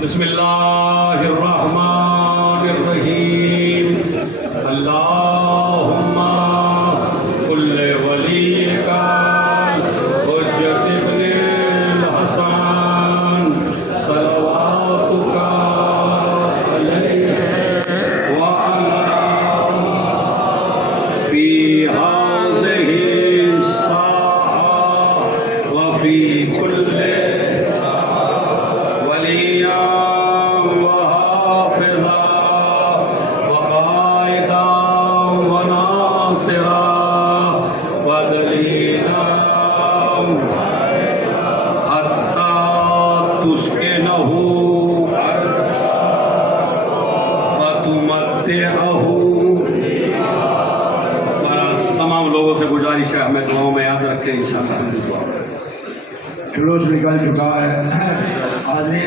बिस्मिल्लाहिर्रहमानिर्रहीम। अल्लाहुम्मा कुल्ले वलीका हुज्जत इब्निल हसन सलवातुका अलैहि व अला नासिरा व दलीला हत्ता तुस्किनहु व तुमत्तिअहु। महाराज तमाम लोगों से गुजारिश है हमें दुआओं में याद रखें इंशाअल्लाह। जुलूस निकल चुका है। हाज़रीन